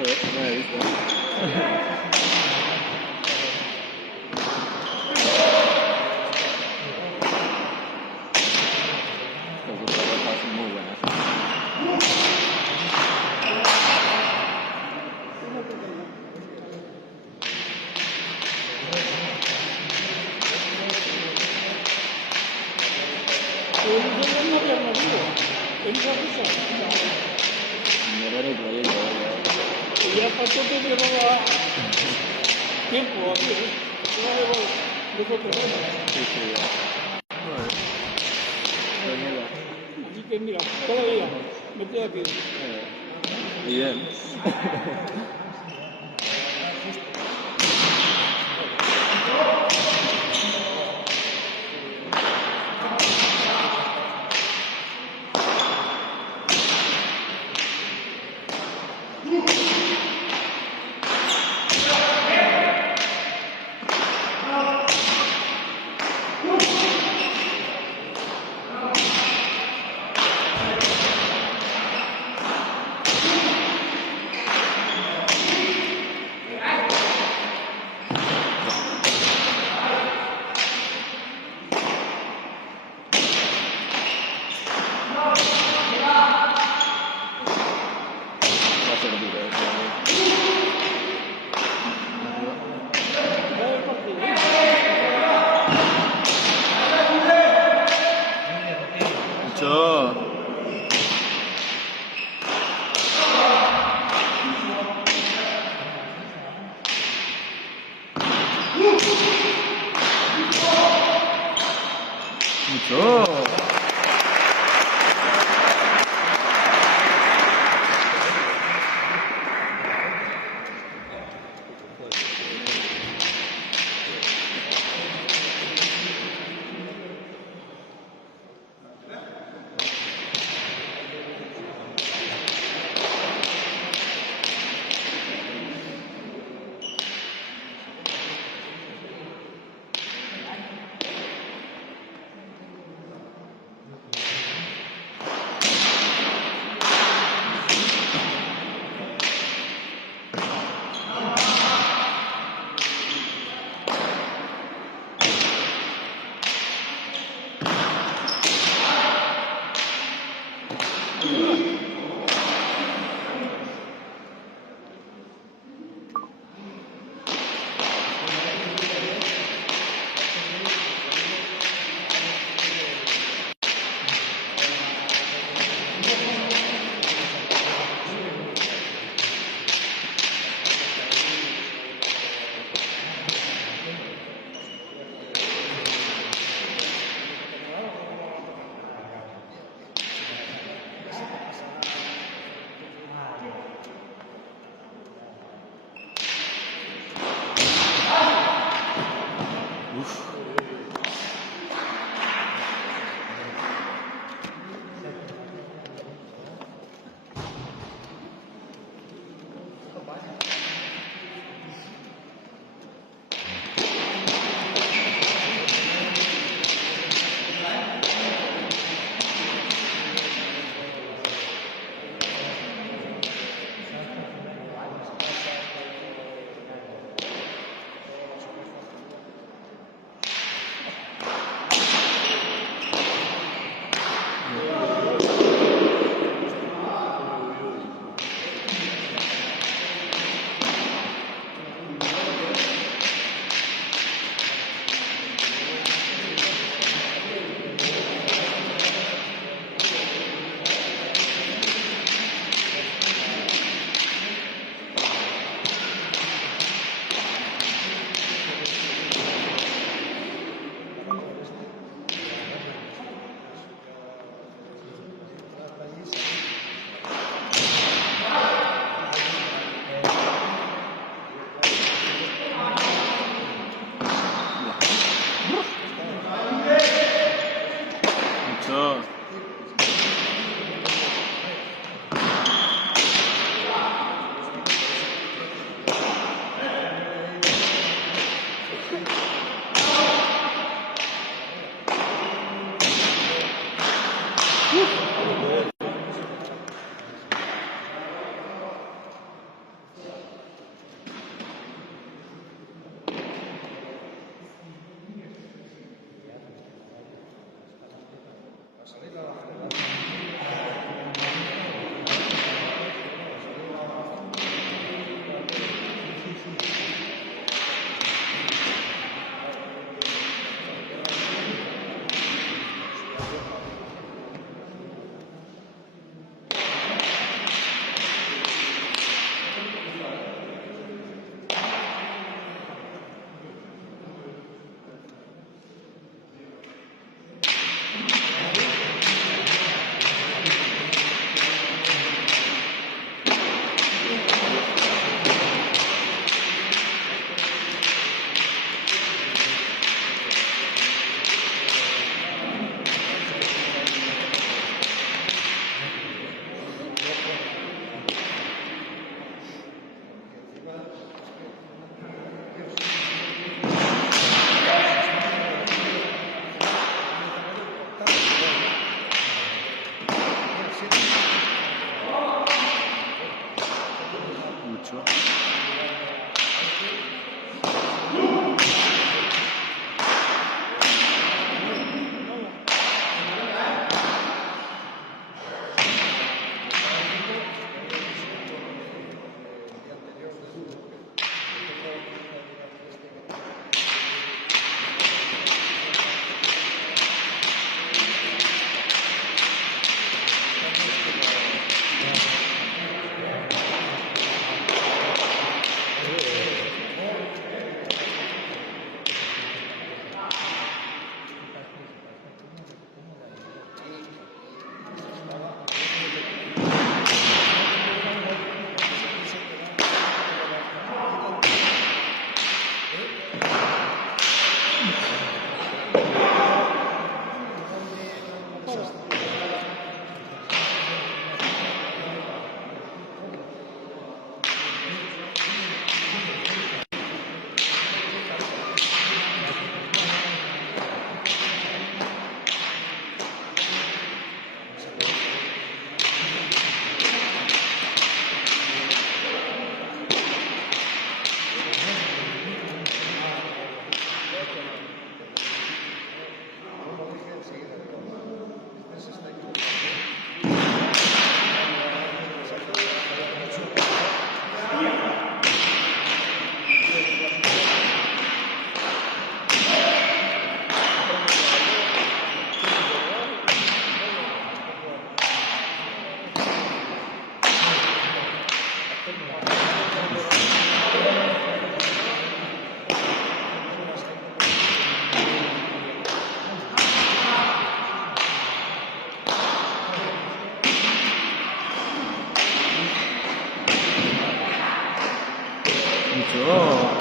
Joder, no he visto. Sus películas son muy buenas. Mirar el proyecto. Ya pasó que llevaba tiempo aquí, Sí, sí, ya. Joder. Pues mira. así que mira, todavía me estoy aquí. Bien. Va a ser duro, Mucho. Mucho. Mucho.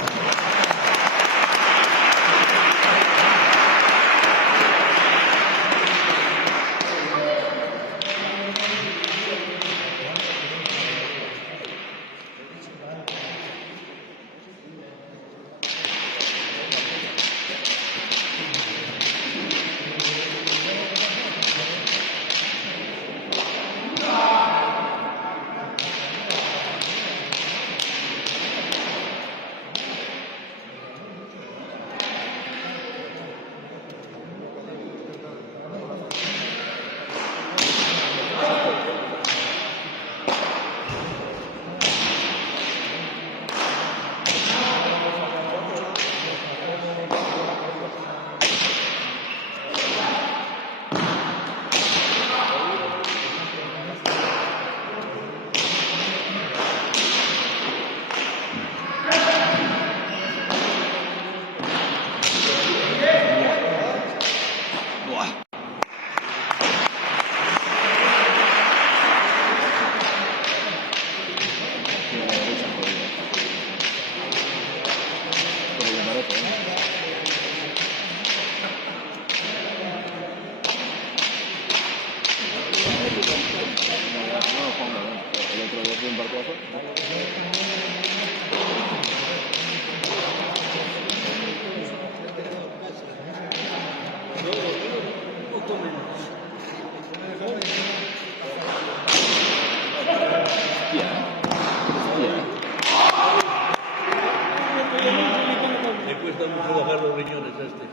Le cuesta mucho bajar los riñones a este.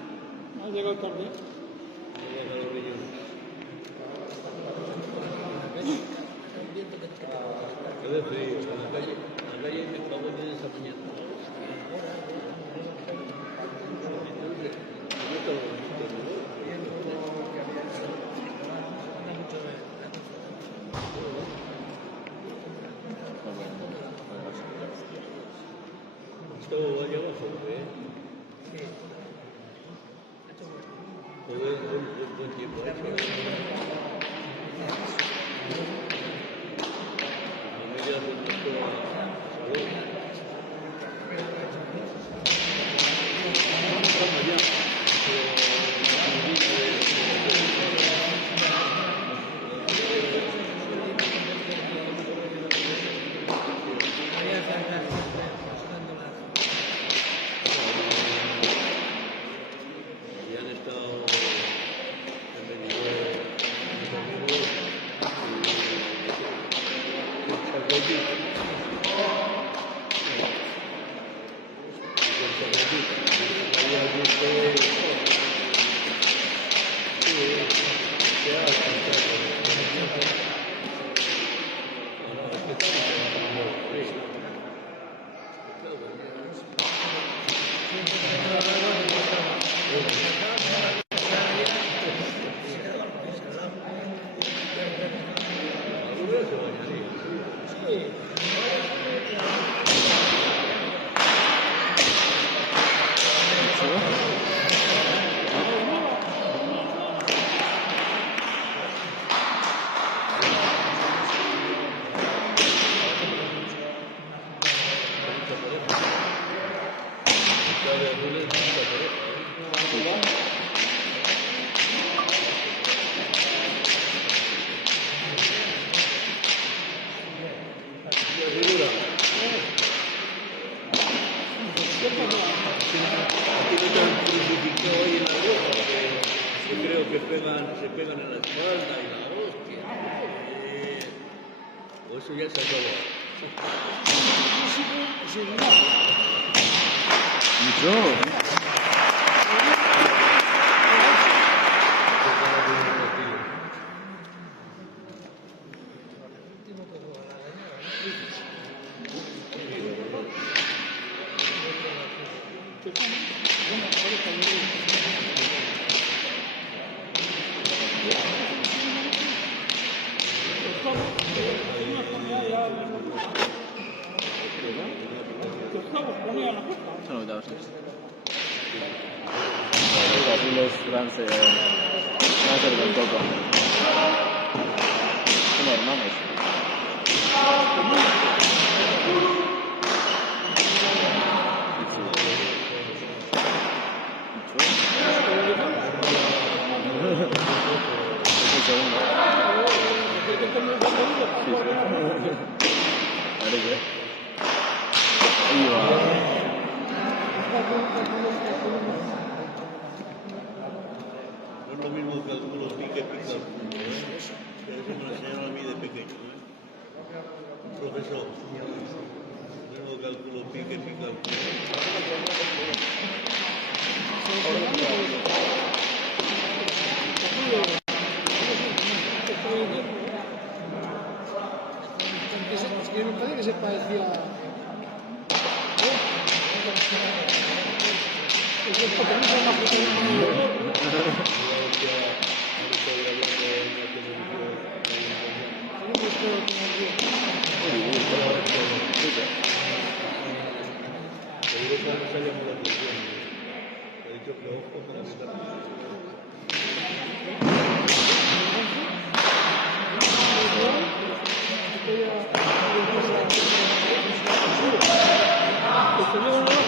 Ha llegado tarde. Bajar los riñones. Hace frío, en la calle me cago en esa mañana. Esto vaya abajo, Pero es buen tiempo, se pegan en la espalda y la hostia. O eso ya se acabó. Mucho. Sono vedevo stesso. Los France del Togo. Sono hermanos. parecía. Es que porque no son más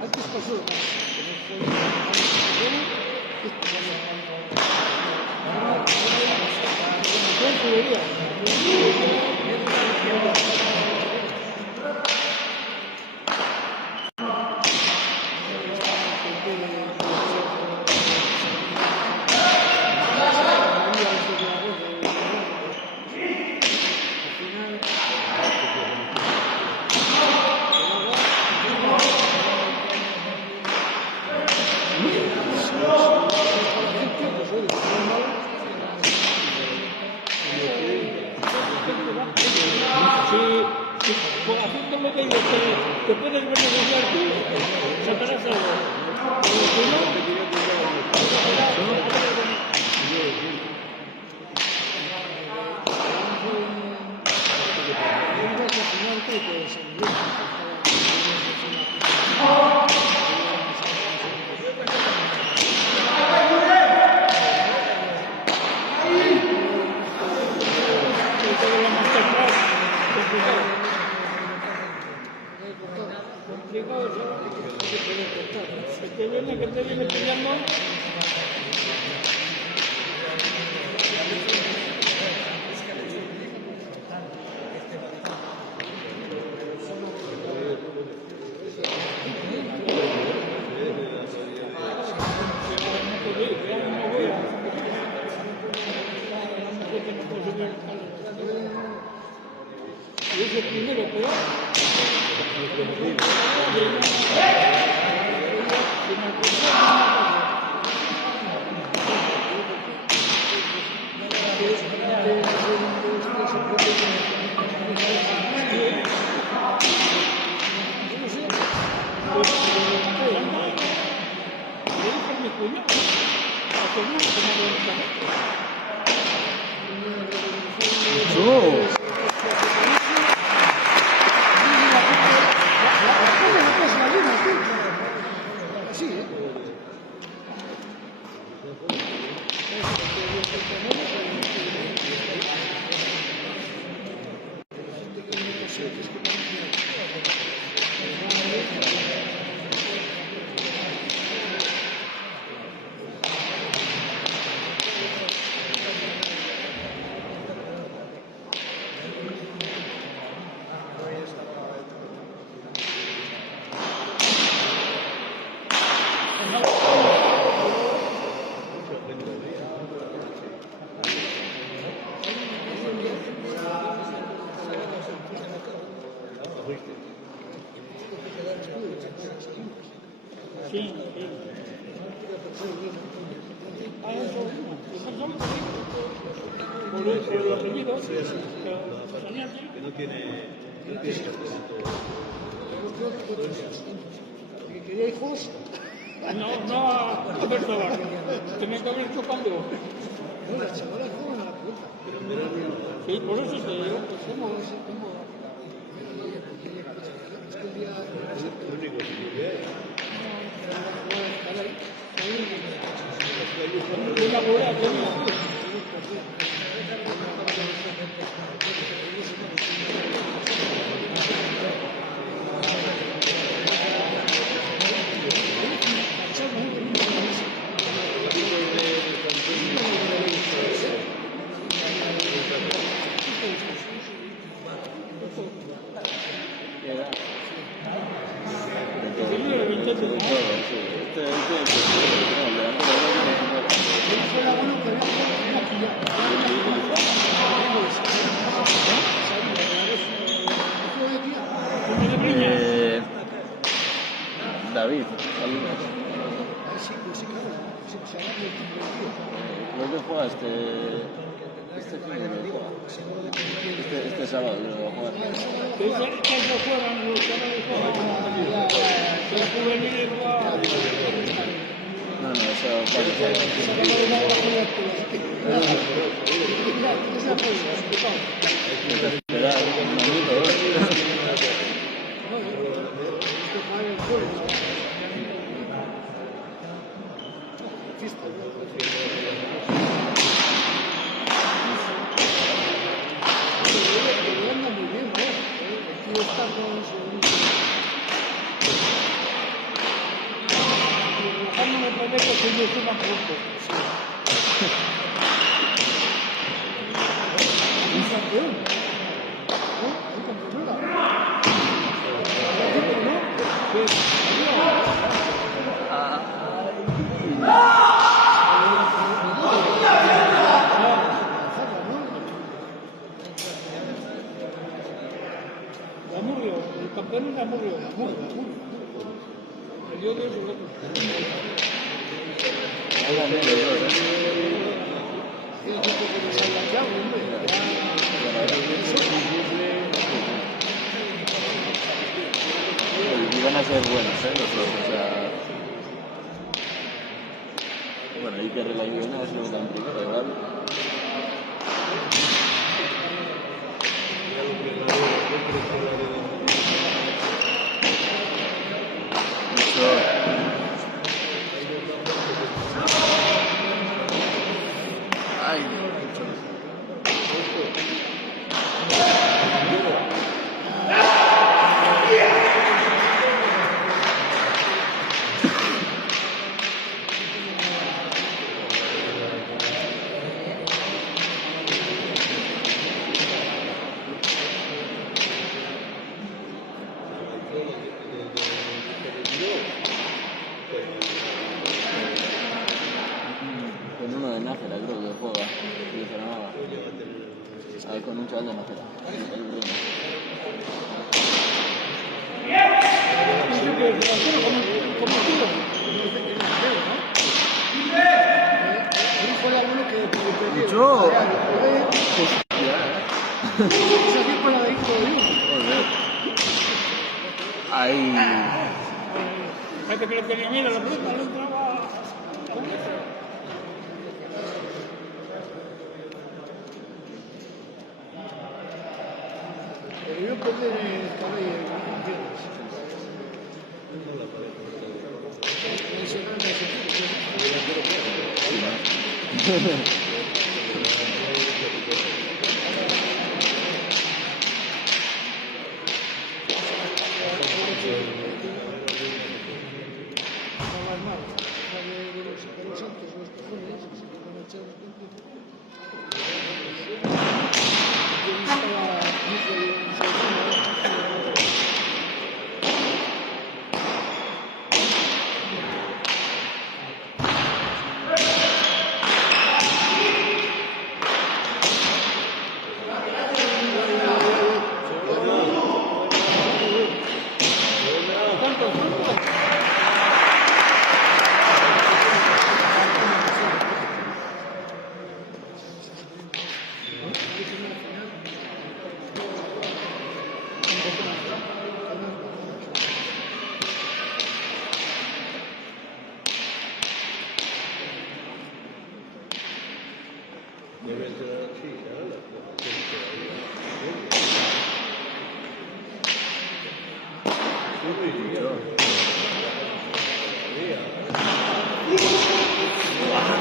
antes pasó haciendo lo que digo, te puedes beneficiar tú, sacarás algo. Pero si no, que te viene pillando. Y es el primero, pero sí, por el apellido, que no tiene Que quería hijos. No a ver trabajo. Tenía que haber chocando. No, la chavala es joven a la puerta. Sí, por eso te digo. Pues cómo es que el día Una bola tenía. David, creo que juega este fin de semana. Este sábado creo que va a jugar. Que no juegan los canales los juveniles. No, eso espera un minuto. El campeón es Amurrio. El yo de su Y van a ser buenos, los dos, o sea... Bueno, y que la Juventus no se lo dan primero, igual. Ay, con uno de Nájera, creo que juega, y se llamaba. Con un chaval de Nájera. El Bruno. Yo. Ahí. Gente que le tenía miedo, la pelota no entraba. Yo perdí estar ahí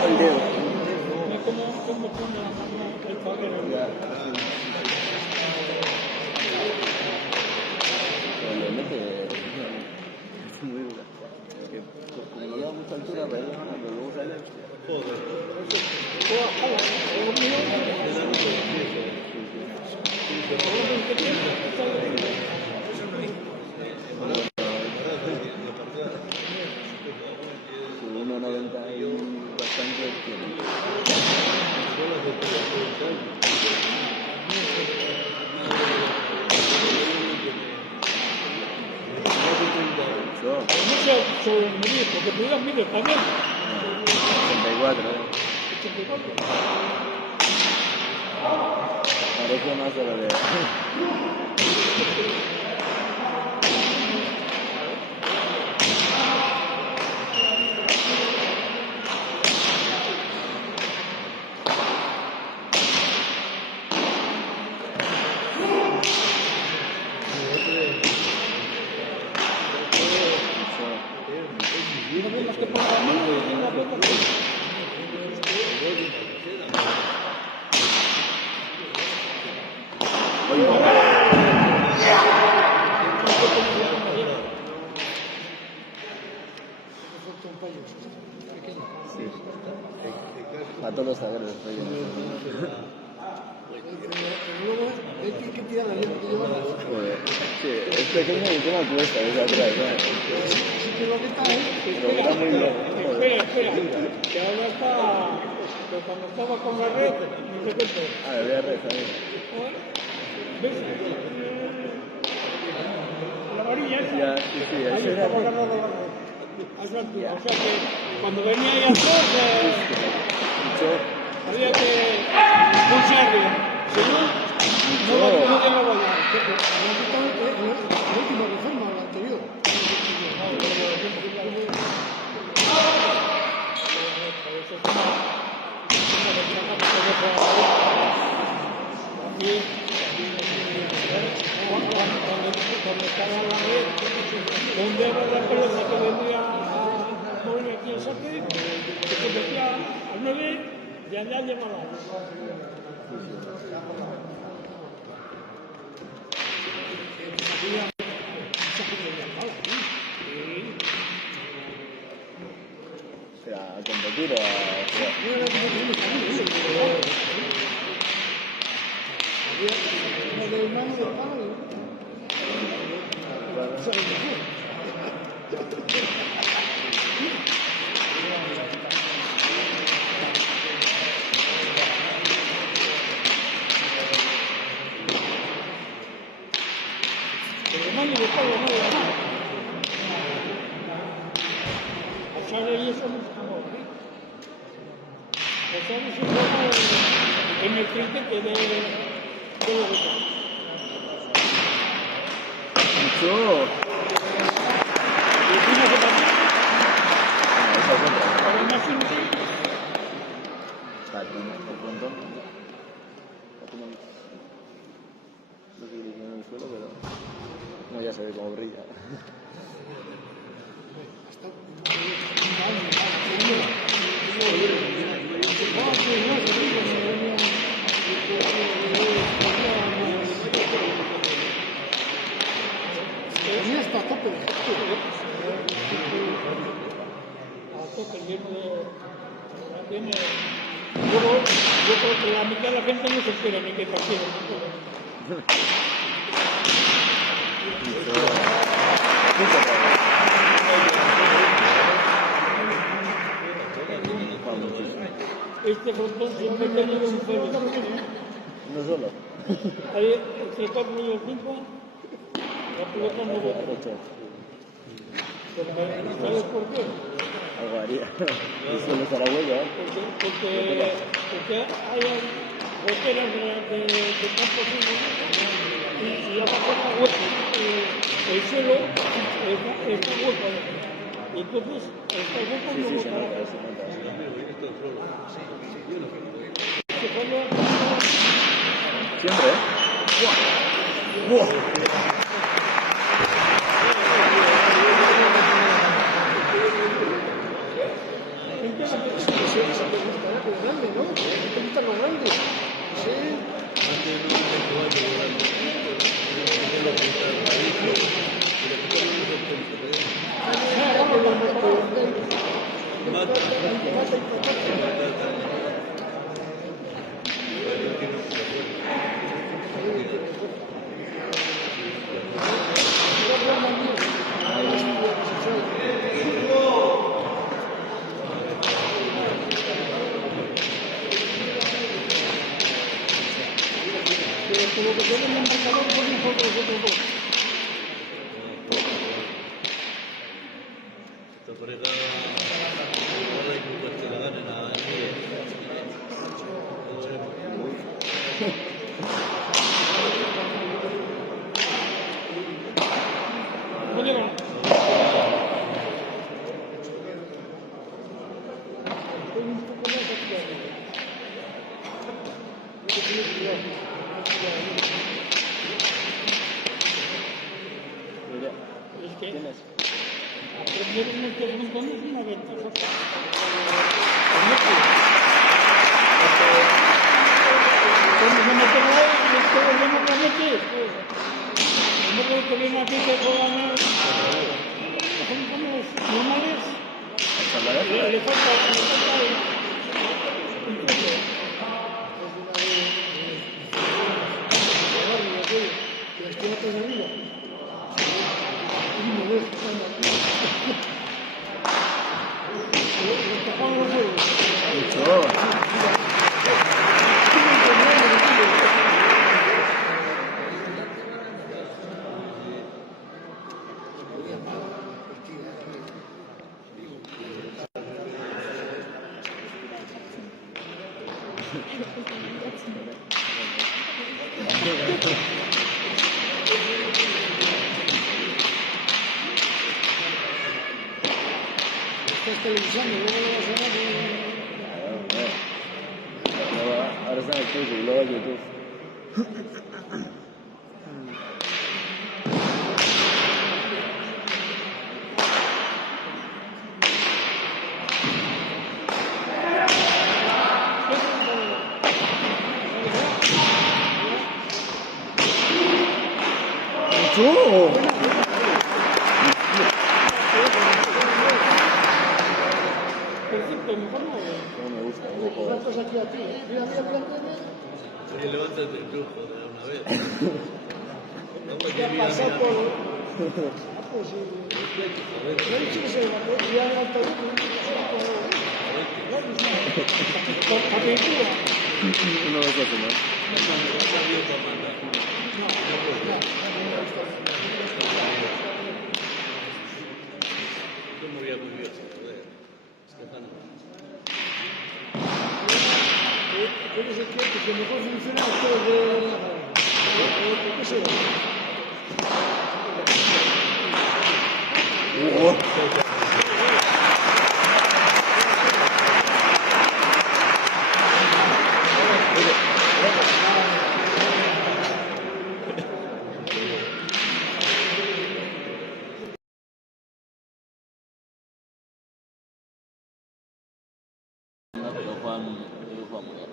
El dedo. Es como pone la mano el padre. Ya, así. Pero le mete. Es muy dura. Es que como no le da mucha altura, pero luego sale. Su 1,90 y bastante tiene. Mucho sobre el medir, porque pudieras medir también. 84, 84. Parece más de lo de. No ves más que por la mano y una pelota. A todos los zagueros estoy viendo. Joder, sí, es pequeño y encima cuesta desde atrás, ¿sabes? Pero está muy loco. Espera, que ahora está, que cuando estaba con la red, no sé qué fue. Ah, le voy a rezar. ¿Ves? La varilla esa. Ya, sí, Ahí eso estaba era. agarrado la red. A esa altura. O sea que cuando venía ahí atrás, había que pulsarle. Si no, no llegaba allá. La última reforma, la anterior. Cuando estaba en la red, donde era la pelota que venía a mover aquí el saque, que se metía al 9 y allá llegaba. ¿Será a competir o a jugar? Pero mando de todo, no de nada. A Charlie y eso no se acabó, ¿eh? A Charlie se acabó en el frente que de lo que está. ¡Mucho! Y encima que también, Esa es otra. para el máximo, Por pronto. No sé si en el suelo, pero. No, ya se ve cómo brilla. Tenía hasta tope de gesto. a tope el mismo tiene. Yo creo que la mitad de la gente no se espera ni que partido. Este frontón siempre ha tenido un cero. No solo. Ahí, entre el 4 y el 5, la pelota no va. 8. ¿Sabes por qué? Algo haría. Eso no será huello, ¿eh? Porque hay goteras de campo y abajo está hueco. El suelo está hueco. Y entonces está hueco Sí, no sí, se botará. nota, se nota. Siempre, ¿eh? ¡Buah! ¡Buah! Pero que tienen un marcador por mejor que los otros dos. Esta pareja ahora incluso que la ganen a No llega. Estoy un poco más activado. Mira, Es que ¿quién es? aprender en este punto no es una ventaja. Cuando se meten ahí, esto volvemos a meter. No creo que venga aquí que juegan son como los normales. ¿Hasta la vez? Le falta un poco. Las pelotas de arriba. Y me ves cuando Mucho. estás televisando, luego lo vas a ver. Ahora está en el Facebook, luego en YouTube. ¡Mucho! Perfecto, mejor no. No me gusta, no jodas. Ratos aquí a ti. Mira, mira, mira, mira. Oye, levántate tú, joder, una vez. Vamos Ya aquí, pasó mira, por. mira. Ah, pues sí. No he dicho que se levantó, ya en autobús, no he dicho que se levantó. No, pues no. ¿Para pintura? No lo sé, ¿no? Yo me voy a muy bien, joder. Estefano. ¿Cómo se quiere que mejor funcione ustedes de la ¿qué sé? No, pero Juan muy bien.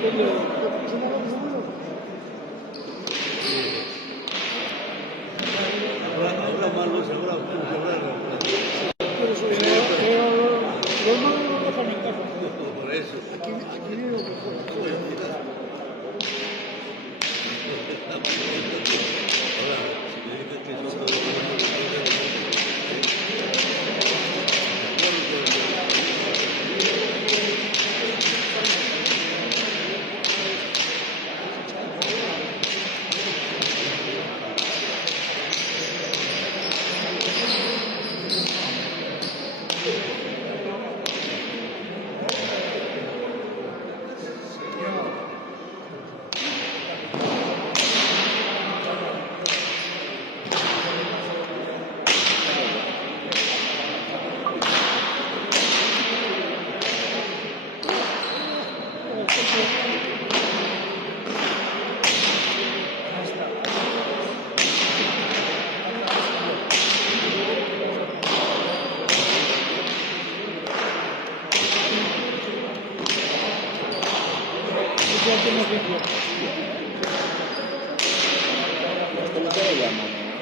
Ahora más no se habrá Pero los malos no dejan en casa. por eso. Aquí viene lo que fuera. Ahora, si me dices que son todos Esto no te lo llaman, ¿no?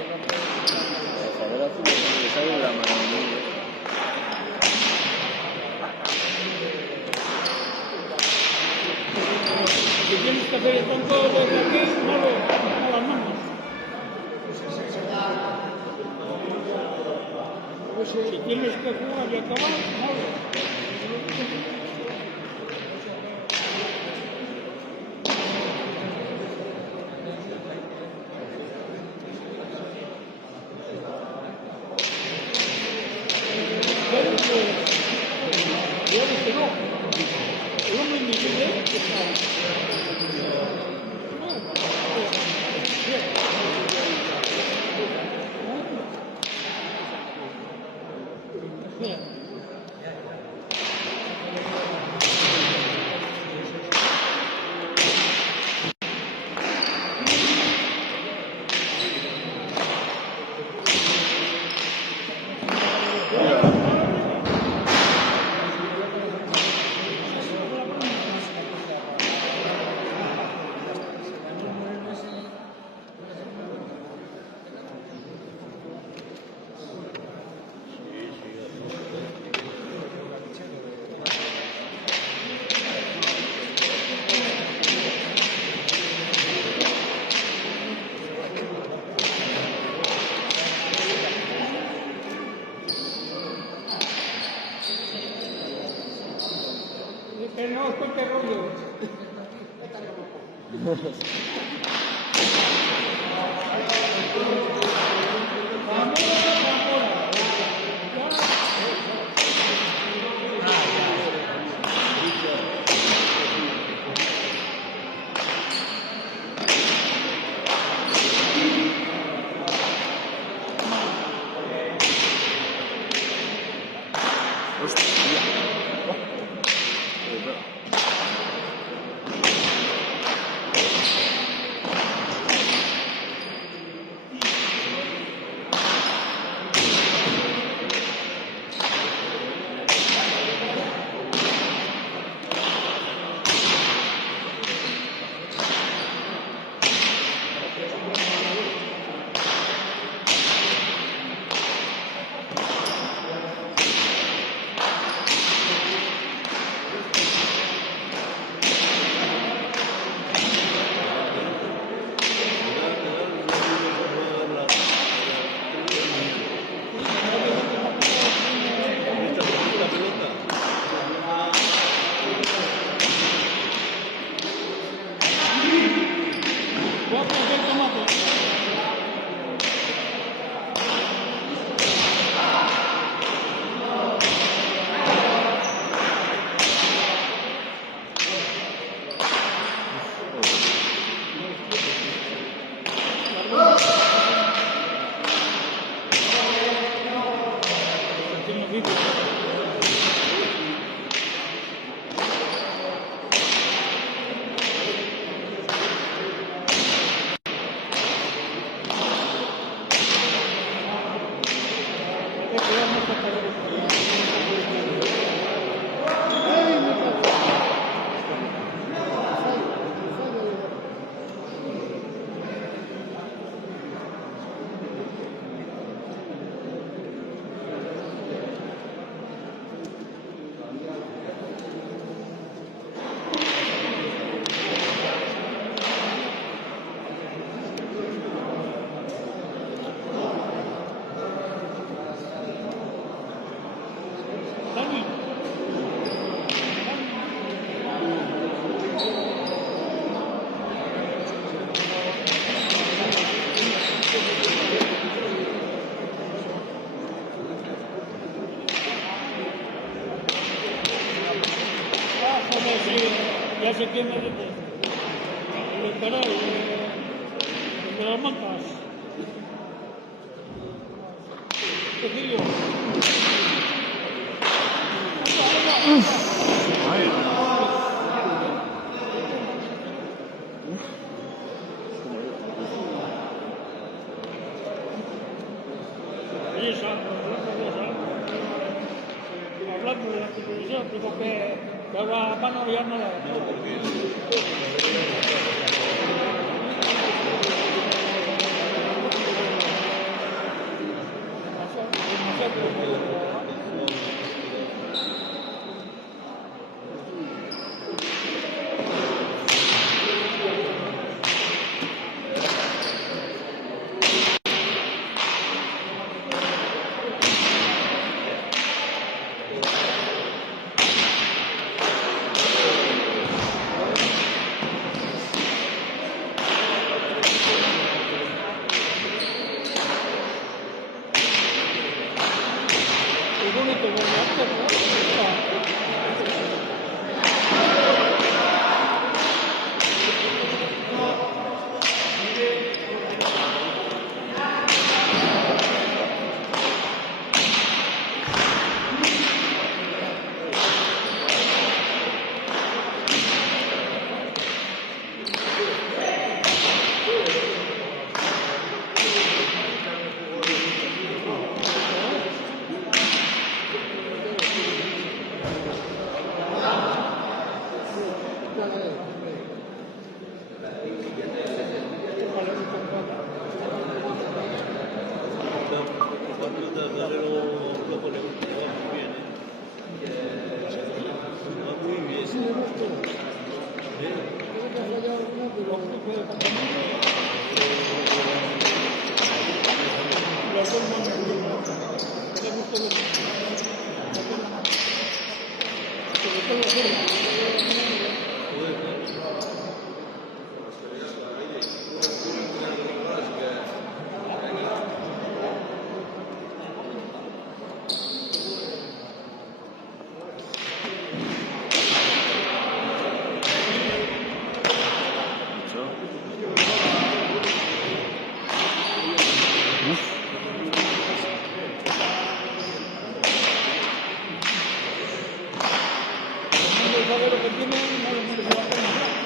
La federación le sale la mano. Si tienes que hacer el tonto desde aquí, no lo a las manos. Si tienes que jugar y acabar, no lo. Yo dije no. El hombre me dice que está. Tenemos cuenta rollo. Ya sé quién me dice. El canal, el de las mantas. Cecilio. Ay, Hablando de la televisión, digo que ahora mano ya no la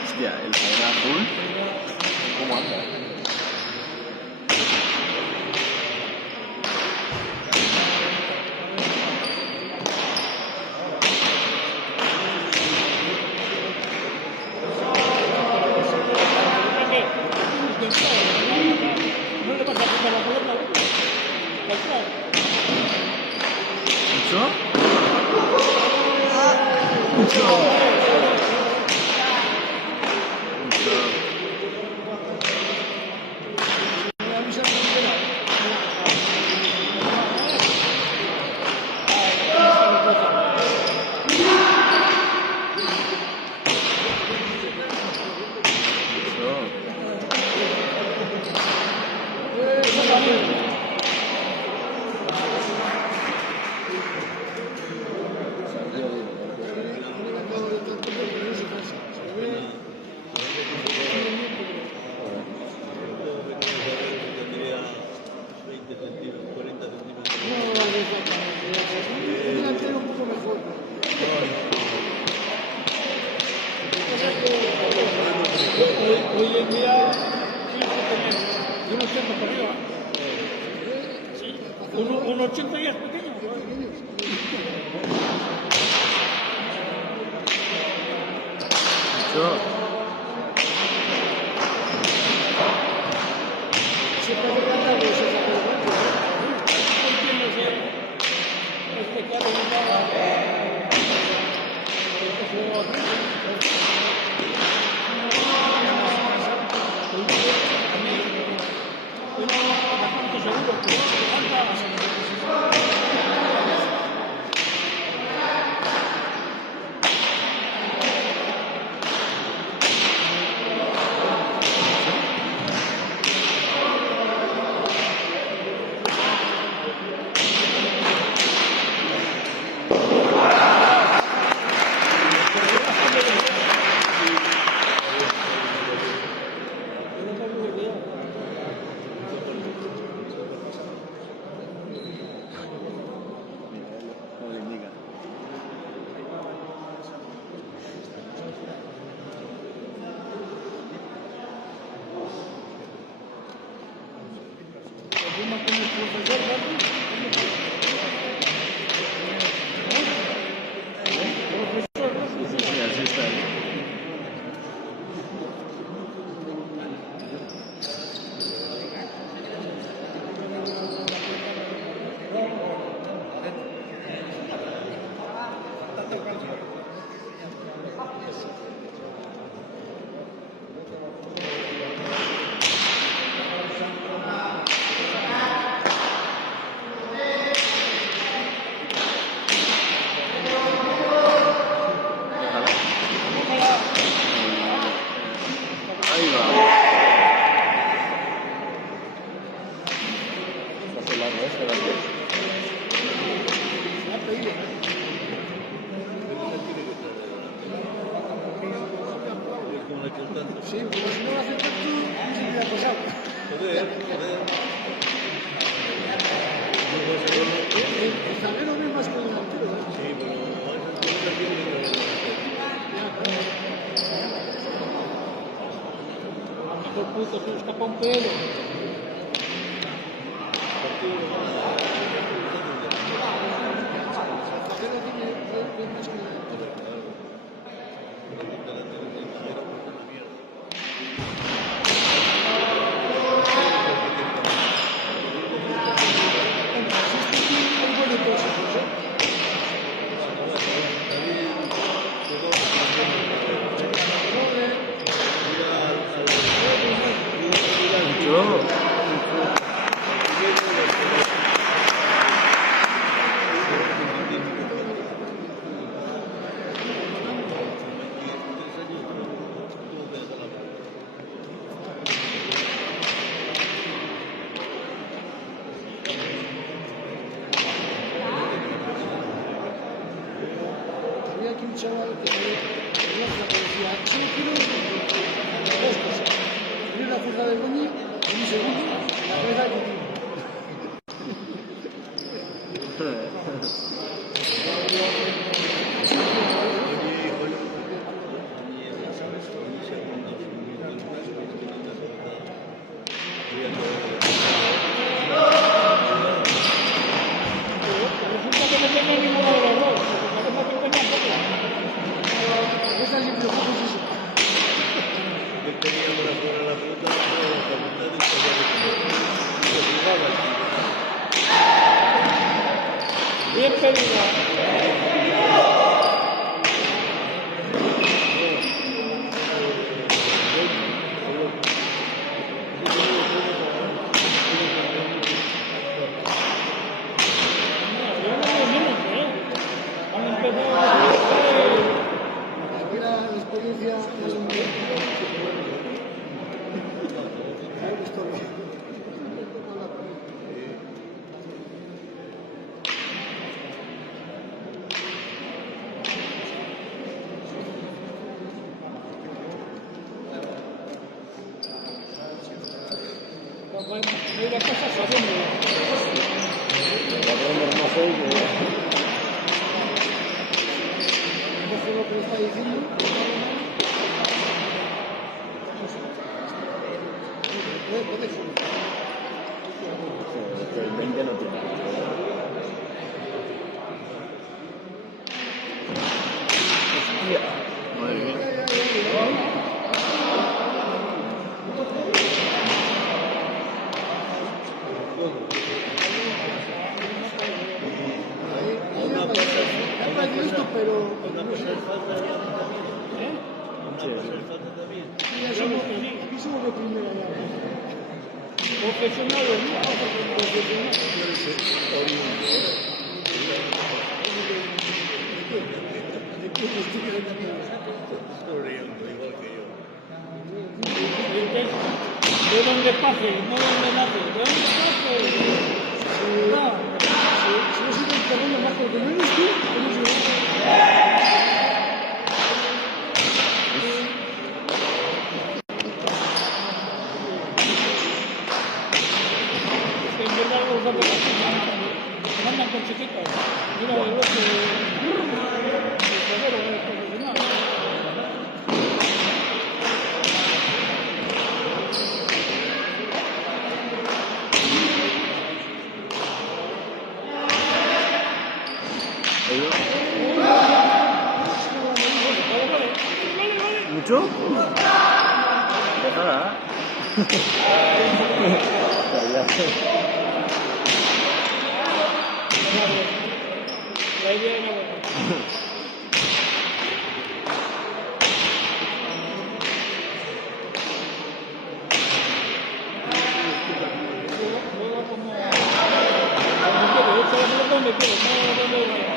Hostia, el Sagrada Azul. ¿Cómo anda? no le vas a quitar la pelota, Hoy en día, yo no siento por arriba. Sí, un 80 ya es pequeño. hecho tanto. Sí, porque si no lo haces tú, no se hubiera pasado. Joder. El zaguero ve más que el delantero, ¿eh? Sí, pero a esas cosas tiene que ver el delantero. A lo mejor puto se le escapa un pelo. Había aquí un chaval que decía, solo quiero dos cosas. Abrir la fuerza de Goñi y un segundo, la cabeza de Coutinho. Resulta que no tenía ninguno de los dos, porque la cabeza que tenía poco. Esa es el preocupa es eso. Yo tenía para jugar a la pelota, pero la facultad de historia de jugaba aquí. Bien pedido. Lo que está diciendo. El 20 no tiene. Madre mía. Pero Una cosa es falta y otra también. ¿eh? Una cosa es falta también. Aquí somos de primera ya. Profesionales, ¿no? Corriendo, igual que yo. De donde pase, no donde nace. De donde pase. Si no sirve el terreno más porque no eres tú, ¿cómo se en verdad los dos mandan con chiquitas. Mira el otro. El terreno es profesional. ¿Mucho? Nada. La idea era buena. Juega como quiere, echa la pelota donde quiere, no donde vaya.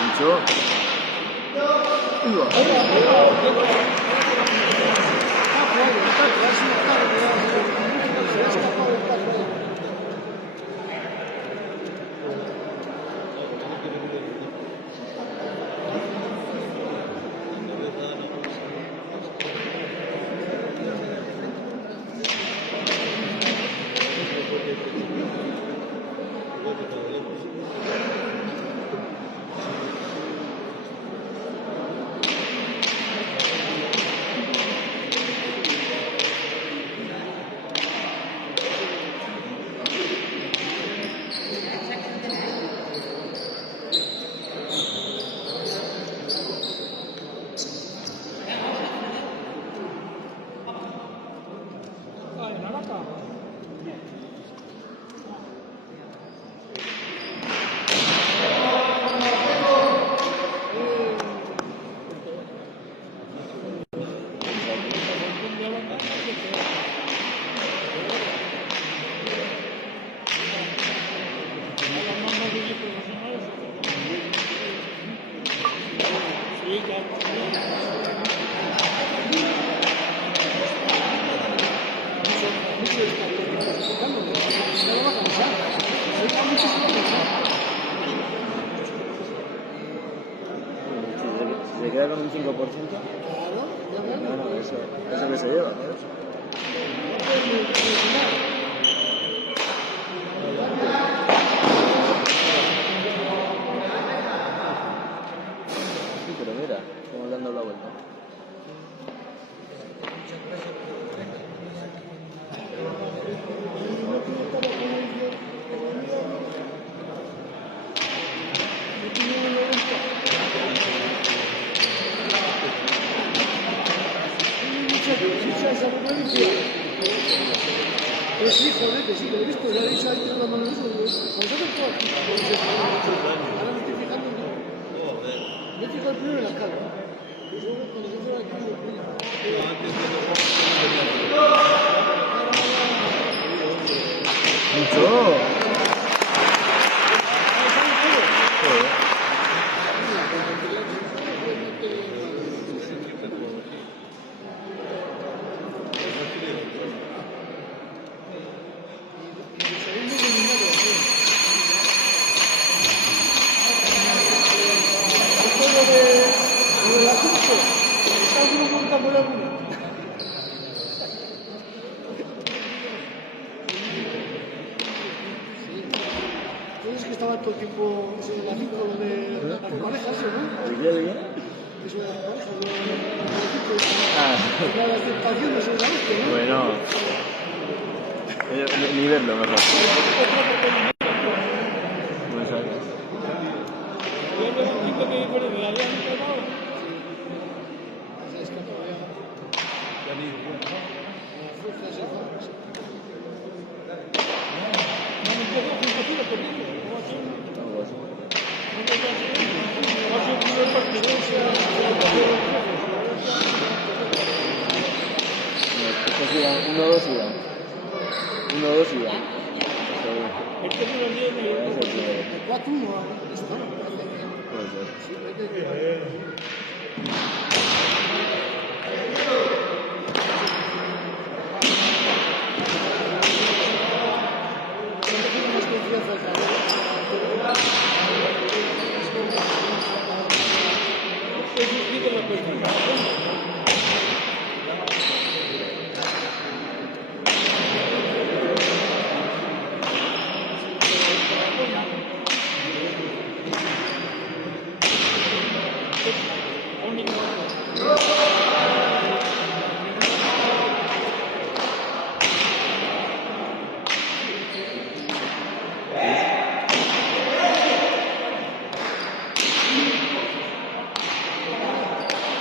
¿Mucho? estaba lejos. Ay, naranja. Sí, Si se queda con un 5%, bueno, eso que se lleva, ¿no? Sí, pero mira, estamos dando la vuelta. Pues sí, joder, que sí, que lo he visto, ya he dicho ahí con la mano eso, nosotros todos, ahora me estoy fijando en todo. Joder. Me he fijado primero en la cara, y luego cuando yo fuera aquí, lo primero. Antes de los ¡Mucho! Entonces que estaba todo el tiempo eso de la cinco de las parejas, ¿no? ¿De qué? ¿De qué? Eso de las parejas, Ah, de las tentaciones, ¿sabes? ¿No? bueno. Ni verlo mejor. No sabes. yo veo un tipo que por el había empezado. Es que todavía Ya ni la fuerza se va. No me empezó a competir, perdiendo. ¿Cómo así? Algo así. No me empezó así. Va a ser un primer partido. Estos iban, 1-2 iban. 1-2 iban. Este no lo viene. Eso es De 4-1 está. puede ser. Sí, hay que... más confianza al Eso explica la cuestión.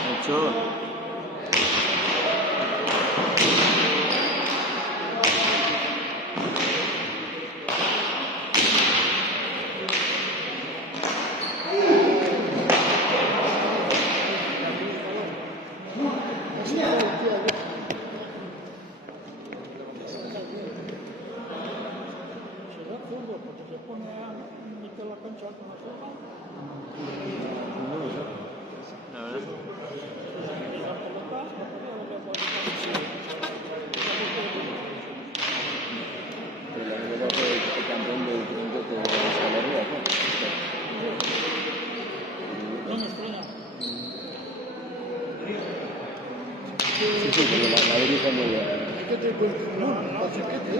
Mucho. Se da fútbol porque se pone a mitad de la cancha con la copa. La verdad. Y la pelota, Pero la pelota fue el campeón de Salaria, ¿no? no me extraña. Sí, porque la dirige muy bien. Hay que tener buen... No, no, chiquete,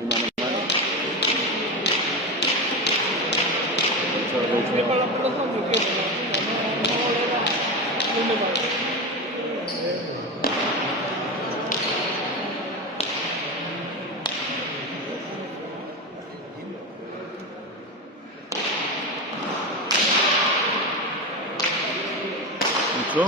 Y mano a mano. Eso lo he Me dicho. para la pelota donde quiere, no le da donde va. Mucho.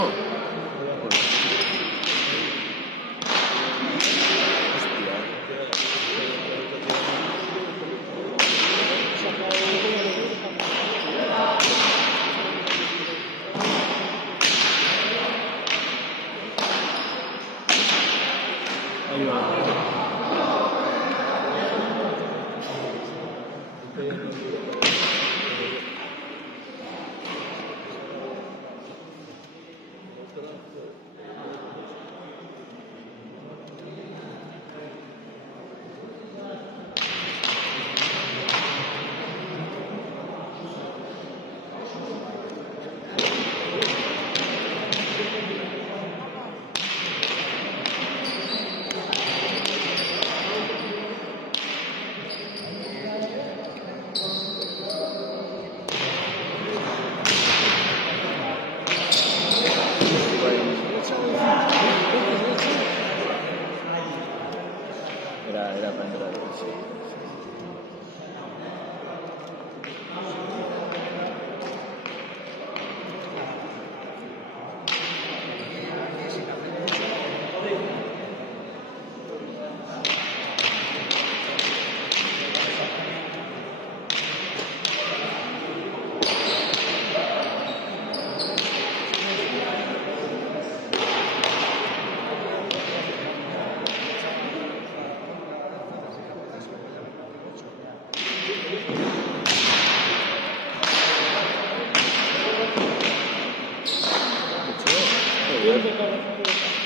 Ahí va. Era para entrar. Sí.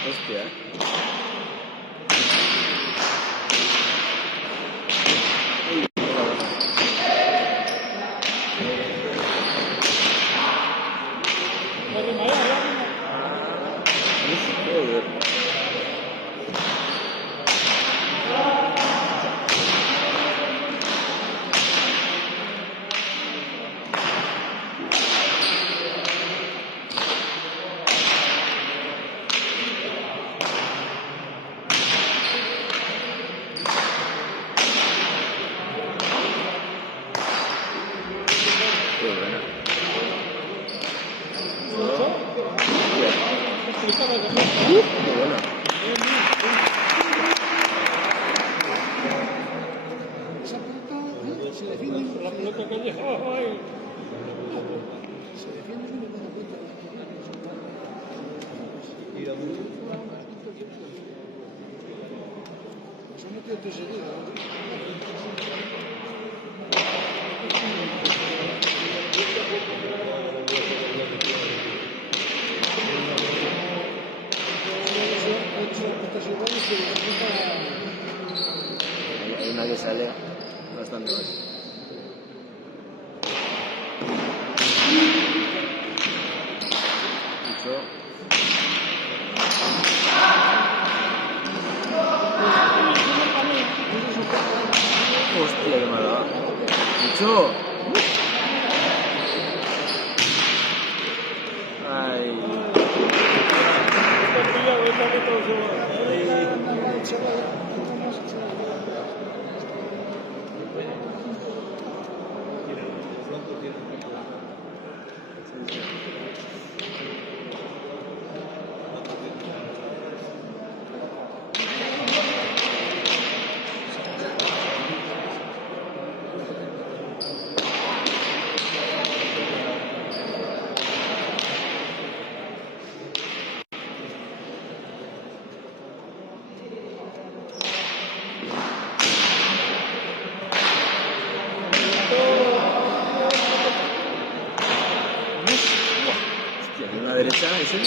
Hostia. Joder. Qué buena. Qué buena. Esa pelota se defiende. La pelota que llegó ahí. Se defiende sin me da cuenta. Se ha metido todo seguido. Hay una que sale bastante más. Mucho. Hostia, qué mala. Mucho. Ay. Hostia, ¿en la derecha ese?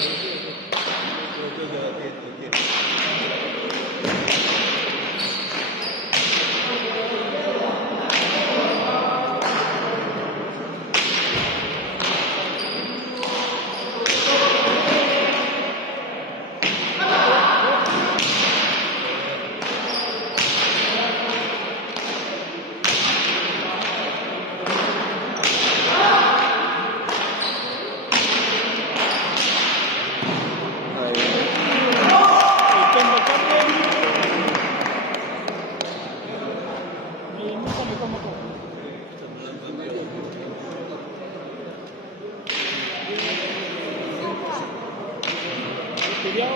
mediado.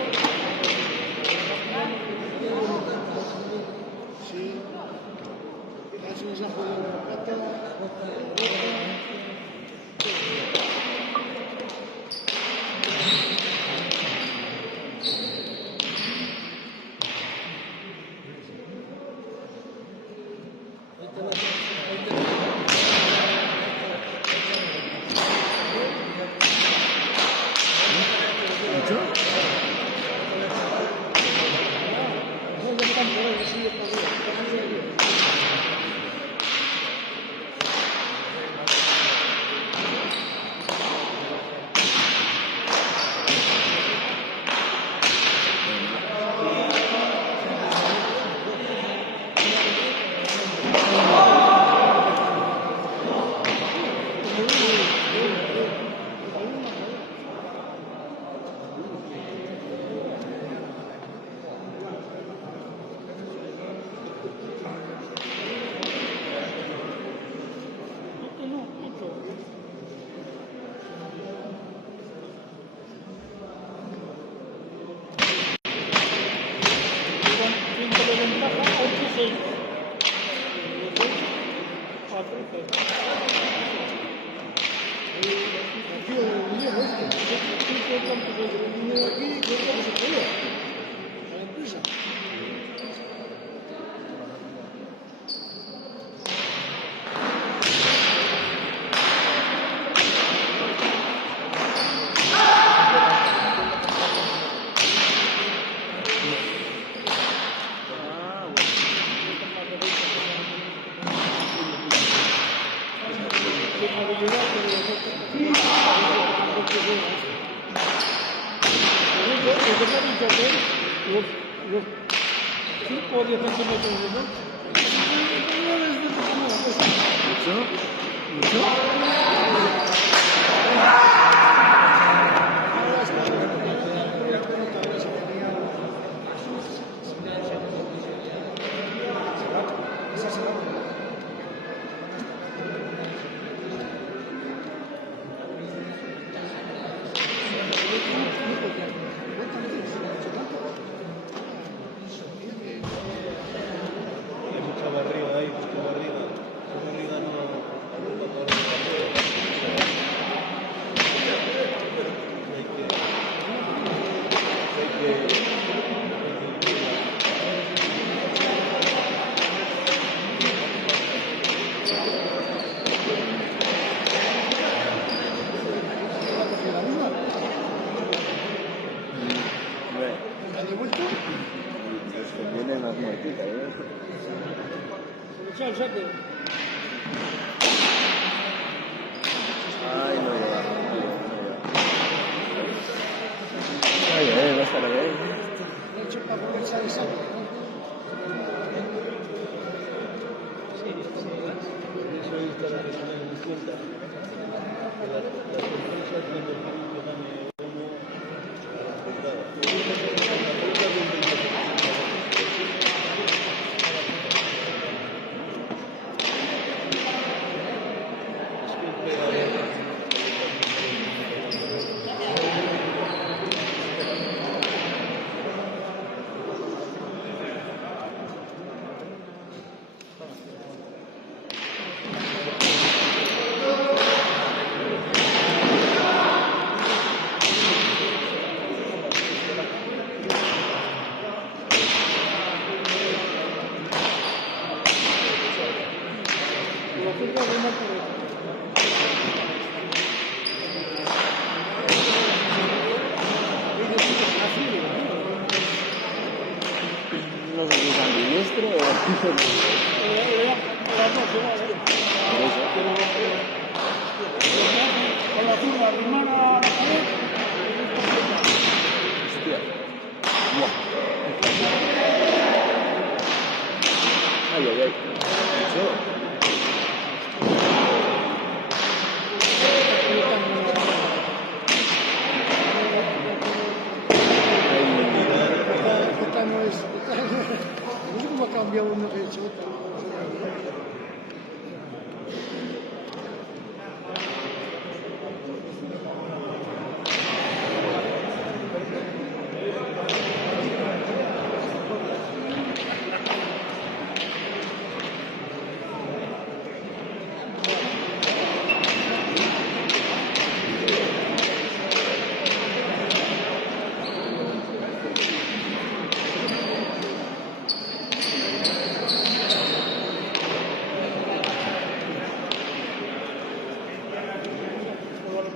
Sí. Casi nos ha jodido la pata. Los 5 o 10 centímetros de luz. Hay mucha barriga ahí, mucha barriga. Esa barriga no agrupa todos los papeles. Hay que Vienen las muertitas, ¿eh? Chao, saque. Ay, no llega. Ay, va a estar ahí. Hecho para aprovechar esa. eso es para que tengan en cuenta que las empresas de mercadillo también como No sé si es ambidiestro o... Por eso. Con la zurda, rimana a la pared. Hostia. Buah. Ay, ay, ay. Esta no es. No sé cómo ha cambiado una que he hecho otra.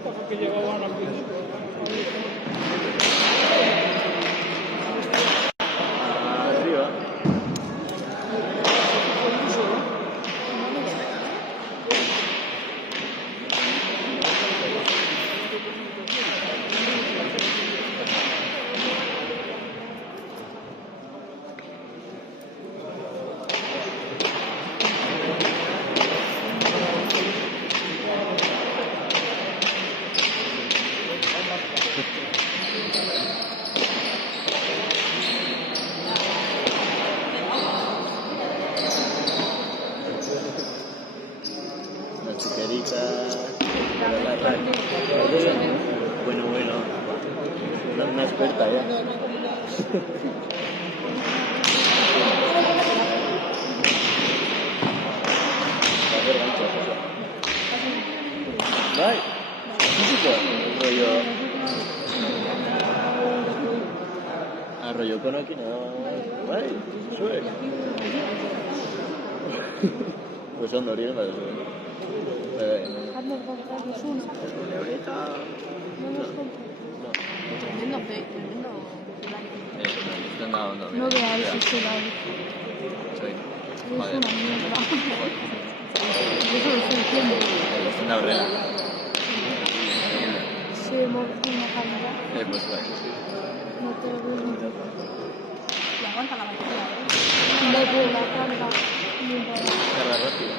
caja que llevaban aquí. Arriba. Una chiquerita. Bueno, bueno. Una experta ya. Va a hacer gancho. Bye. Físico. Rollo con aquí no. Bye. Sube. Pues son de origen, vale. No veáis ese lado. Es una mierda. Eso lo estoy diciendo. Se mueve una calidad. Pues vale. No te lo veo ni todo. Y aguanta la batería, ¿eh? No puedo la carga. Ni un poco. Carga rápida.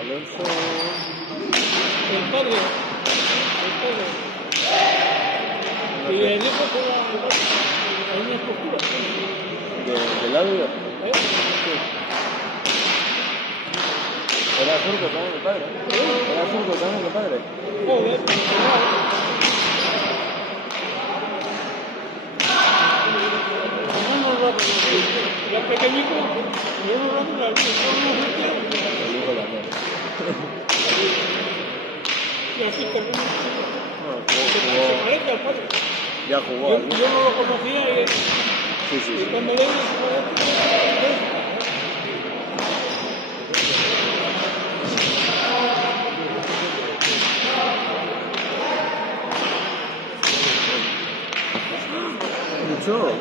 Alonso. El padre. Y el hijo juega en una estructura. ¿Del lado? ¿Eh? Era zurdo también el padre. Era zurdo también el padre. Joder, era pequeñito, yo no lo El hijo también. y así que No, se jugó. parece al padre. Ya jugó Yo aquí. no lo conocía y Sí, sí, sí. cuando leí se Mucho.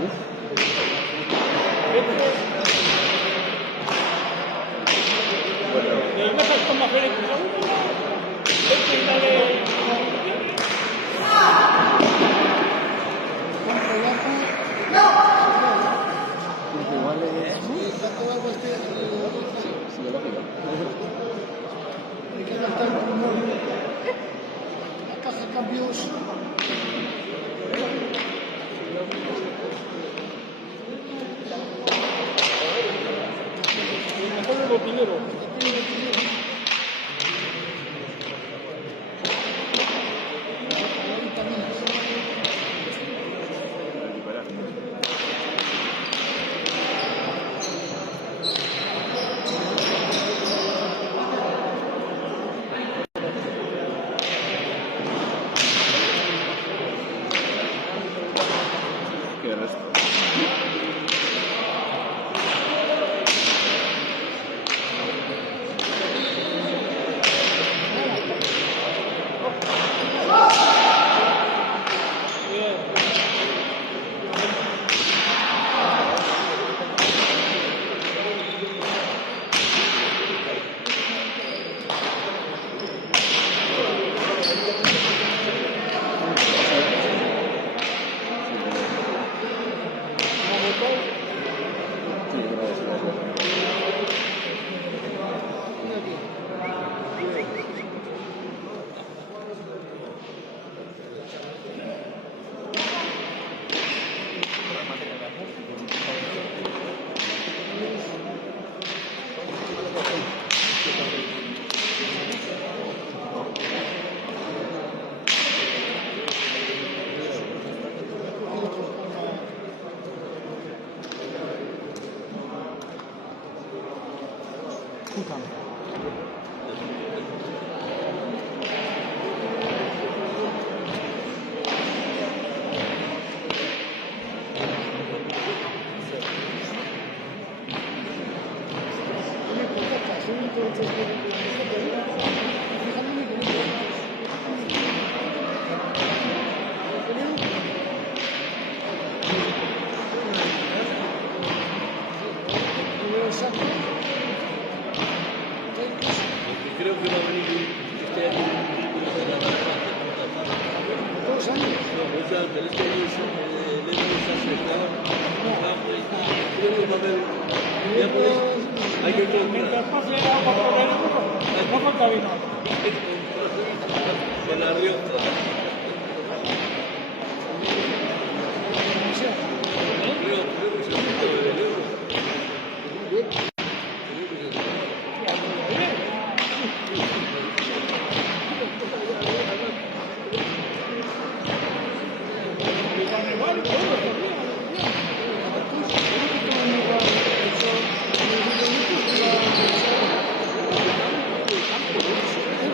Bueno, el metas con más feliz. igual es. Sí, lógico. Hay que adaptar el memoria. La caja de cambios. Mejor el botinero. Qué resto. Creo que va a venir este año de la Dos años. pero este año creo que va a haber, ya podéis, hay que encontrar Mientras pase agua por el muro, no contamina. en la Rioja. Creo que se puede ver el euro.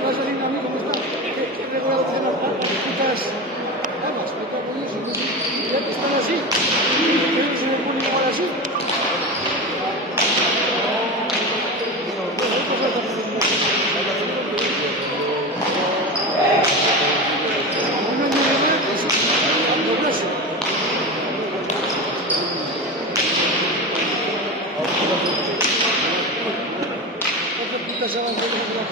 Vas a venir a mí, ¿cómo estás? ¿Qué regulado tiene las putas armas? Ya que están así. ¿Crees que se me pone igual así? Un año de edad, pues, al doblarse. ¿Cuántas putas armas hay que quitar?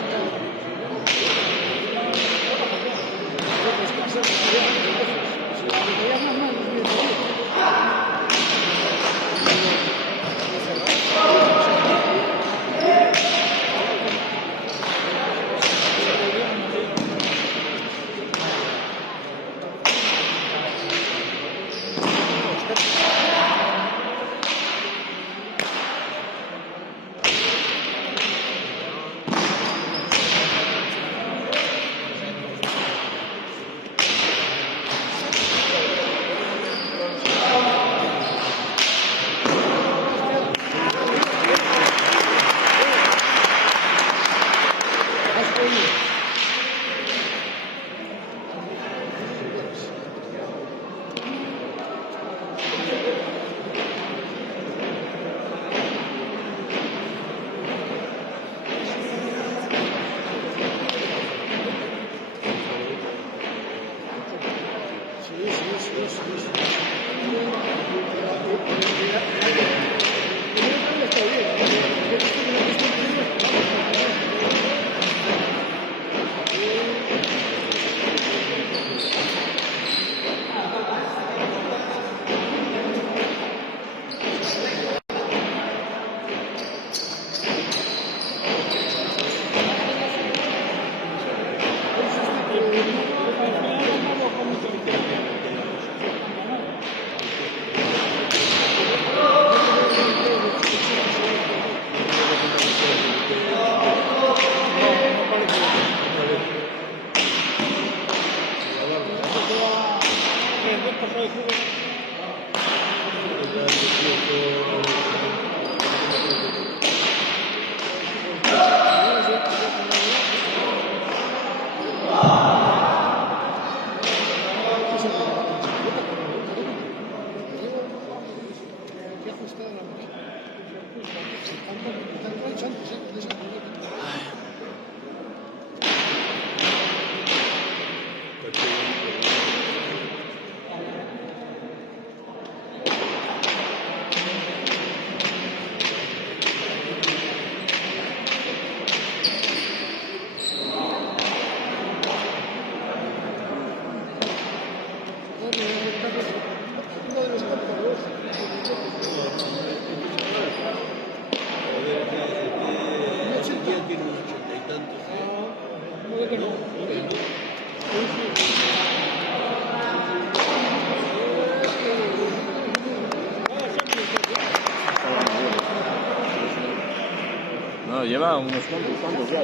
No, lleva unos cuantos ya.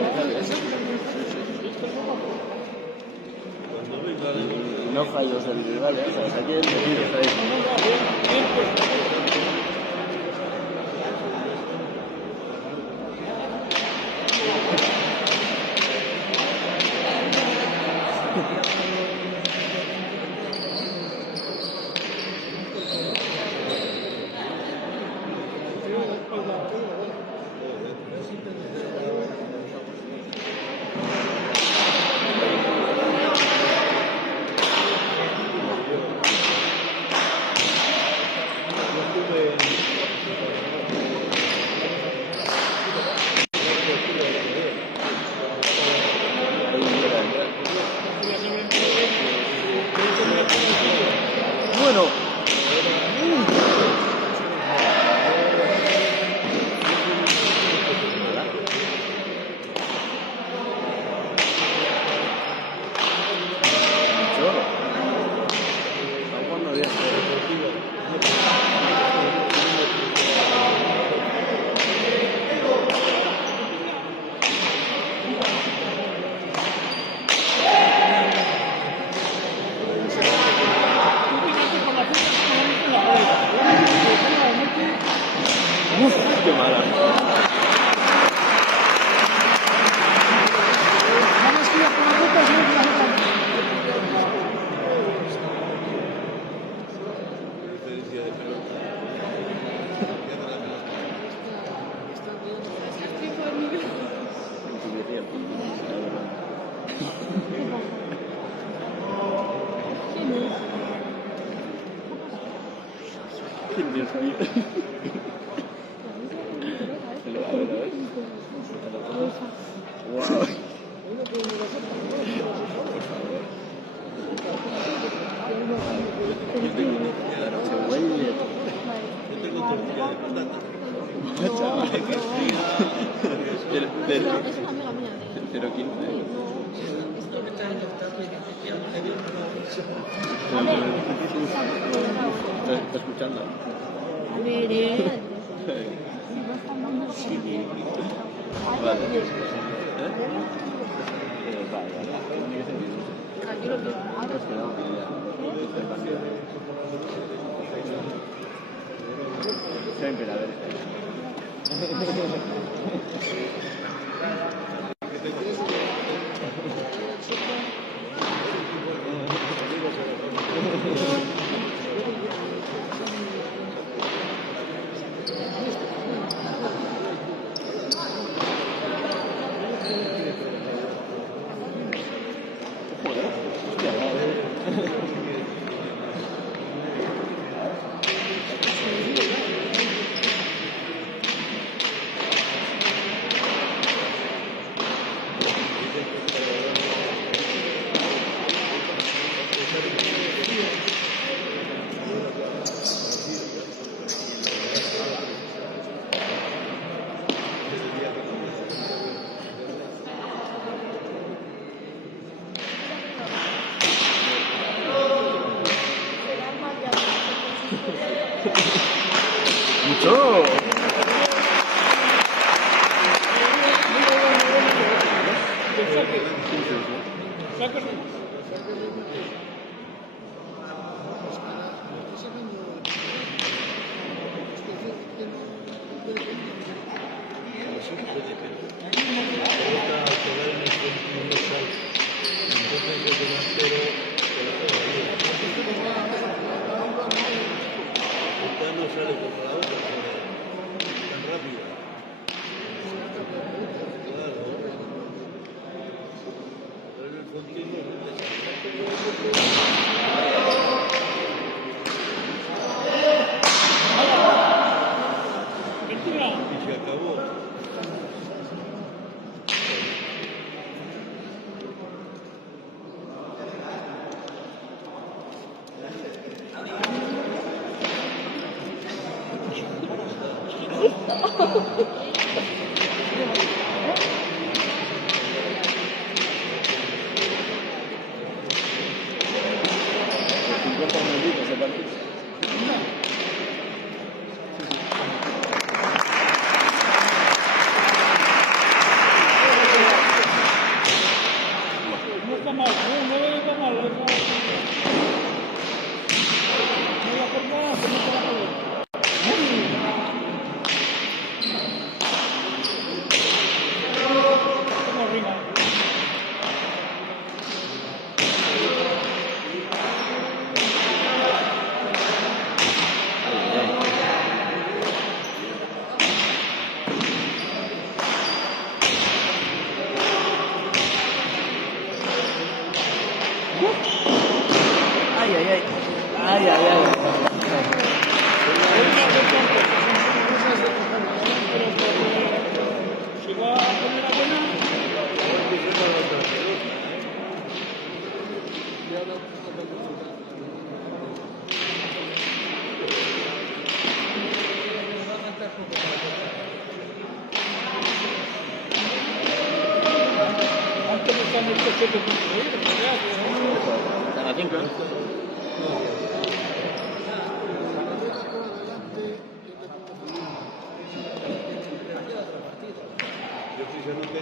No fallos del rival, ¿sabes? Aquí el metido está ahí. Dios mío. A ver. Wow. Claro, se huele. Yo tengo tortilla de patata. Chaval. Es una amiga mía. 0,15. ¿Está escuchando? A ver, Vale. Vale. yo lo quiero. Siempre, a ver. ¡Mucho! No sale como la otra, tan rápida. Claro. Pero en el continuo y se acabó. No está mal, no está mal. No la forma, que no te la puedo. Como rima. Ay, ay, ay. Ay, ay, ay. Si va a poner la buena, antes de estar en el coche que construir, Están a 5, ¿eh? Yo precisamente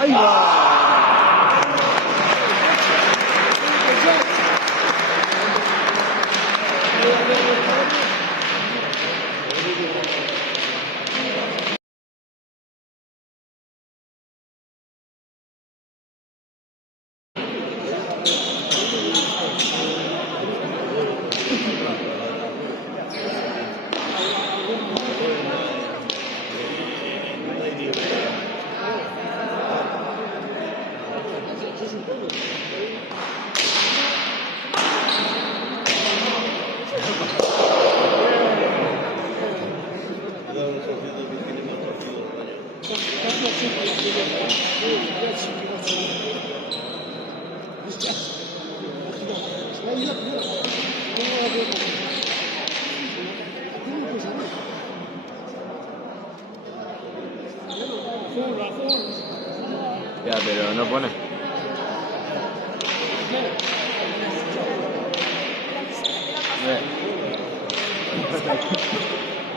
¡Ahí va! Ya, pero no pone.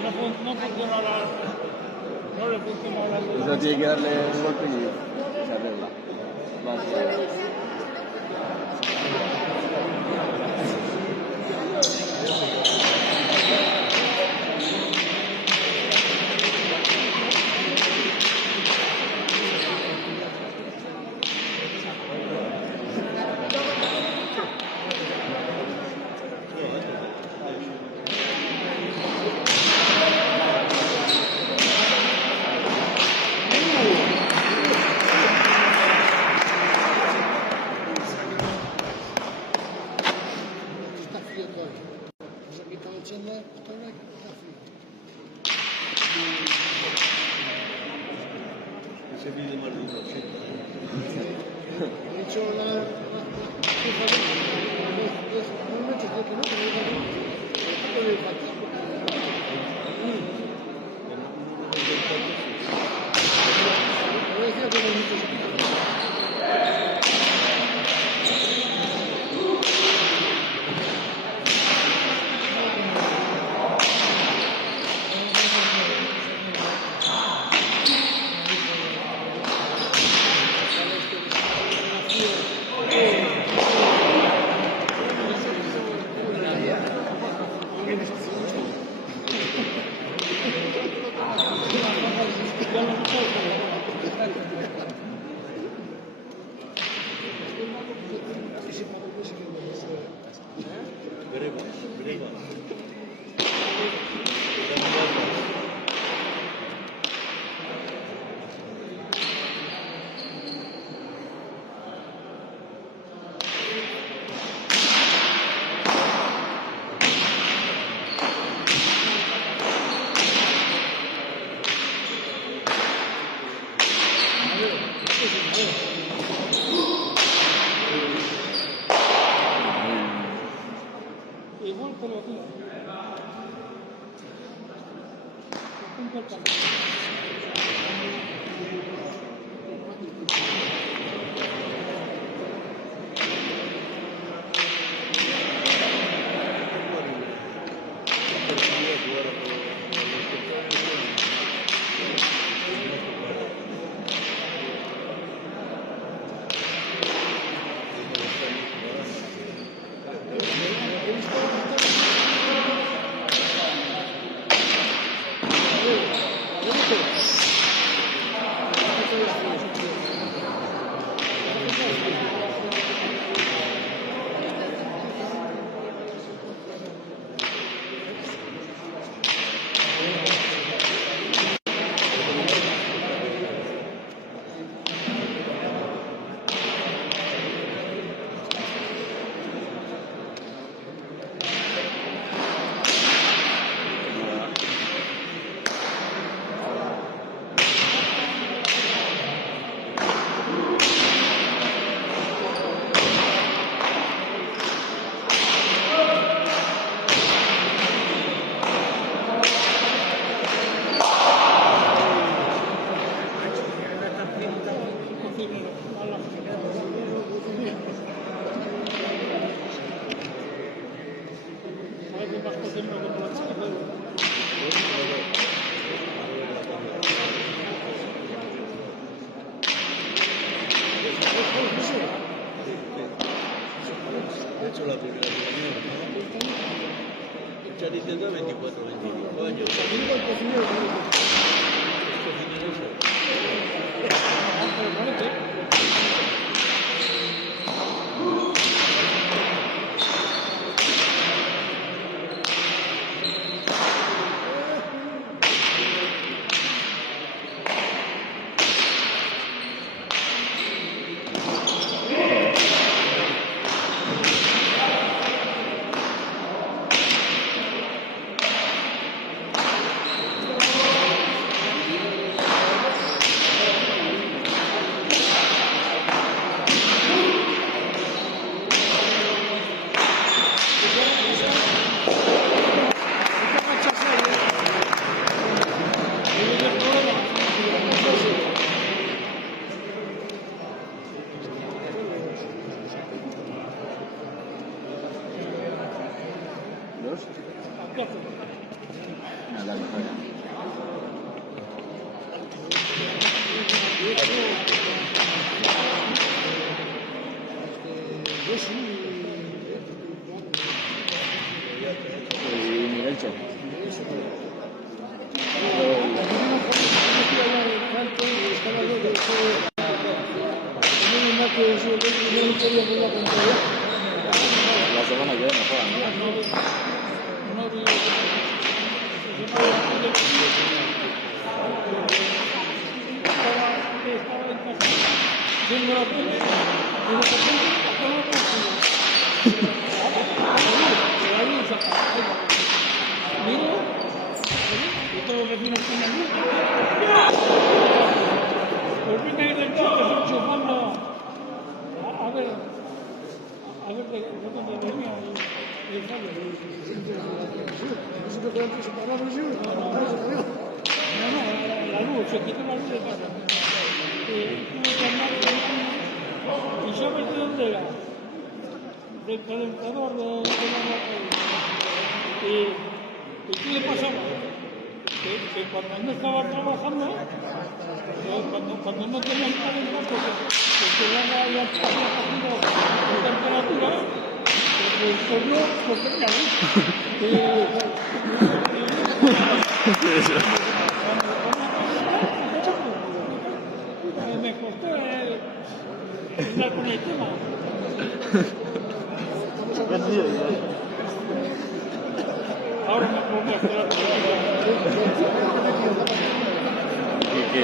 No funciona la... No le funciona la... Eso tiene que darle un golpe y se arregla. Más. Está frío todavía. Nos ha quitado el chándal, está frío. Ese mide más de 1,80. De hecho, la jefa no me ha hecho que no, pero no le falta. Yo decía que no mucho. Veremos. Igual que lo digo. De hecho, la primera reunión. Chari tendrá 24 o 25 años. Es cocinero. limpiazo. Nada, no falla. Y Miguelcho. La semana que viene juegan, ¿no? La luz, se quitó la luz de casa. Y sabes de dónde era, del calentador de la ropa. ¿Y qué le pasaba? Que cuando no estaba trabajando, cuando no tenía el calentador, porque el agua ya había cogido la temperatura, pues corrió porque tenía luz. Me costó andar con el tema. Ahora me pongo a esperar. Y que,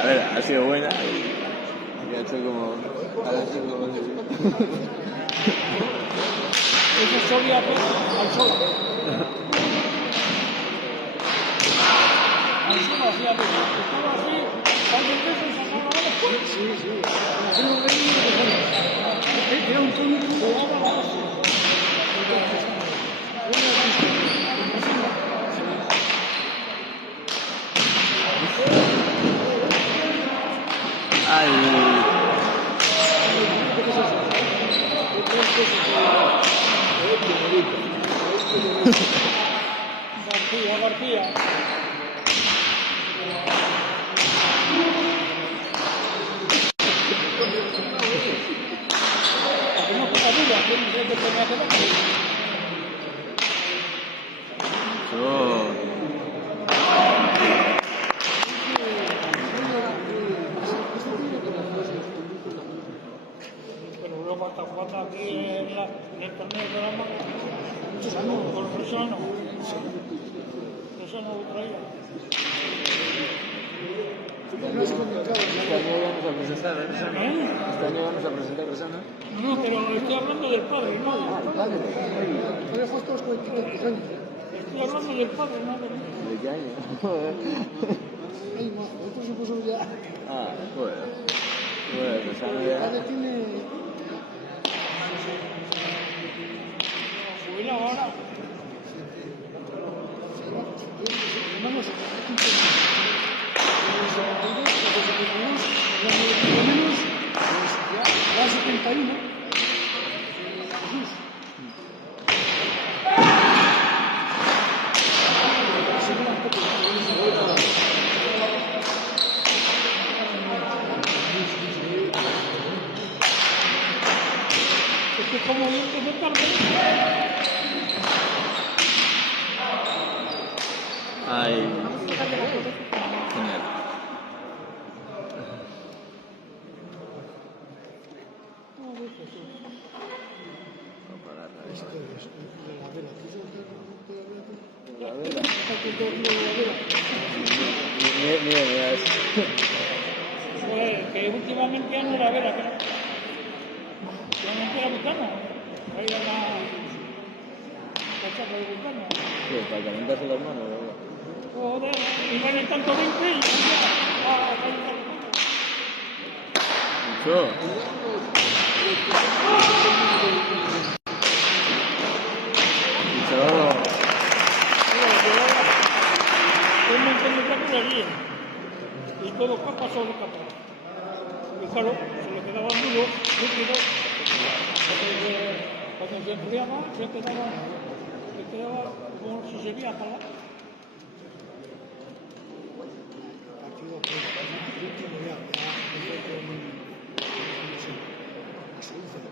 a ver, ha sido buena. Y ha hecho como. Ha sido como. Eso solía hacer al sol. Al sol hacía eso. Estaba así, tantas veces sacaba la bola. Sí. Era un cómico. Jugaba la base. Ay. García. No juega arriba, tiene que tener que bajar. Pero luego está jugando aquí en el torneo de la mano. Con Rosano. Rosano lo traía. Este año vamos a presentar a Rosana. ¿Eh? Este año vamos a presentar a Rosana. No, pero estoy hablando del padre, ¿no? Vale. Todavía jugaste los 43 años. Estoy hablando del padre, ¿no? ¿De qué año? Ay, majo, esto se puso ya. Ah, joder. Bueno, Rosana ya. Padre tiene. Jubilado ahora. Hermanos, ya 71. Jesús. Es que como yo empecé tarde. Ay. Genial. La vela. Mira eso. Pues que últimamente ya no era vera, pero. Últimamente era butano. Ahí era la. Cachaca de butano. Sí, para calentarse las manos. Joder, iban en tanto 20 y ya. Mucho. Un montón de capularía. Y todo capa sobre capa. Y claro, se le quedaba nudo, líquido. Cuando se enfriaba, se quedaba supongo si sería para... Partido que último ya se dice.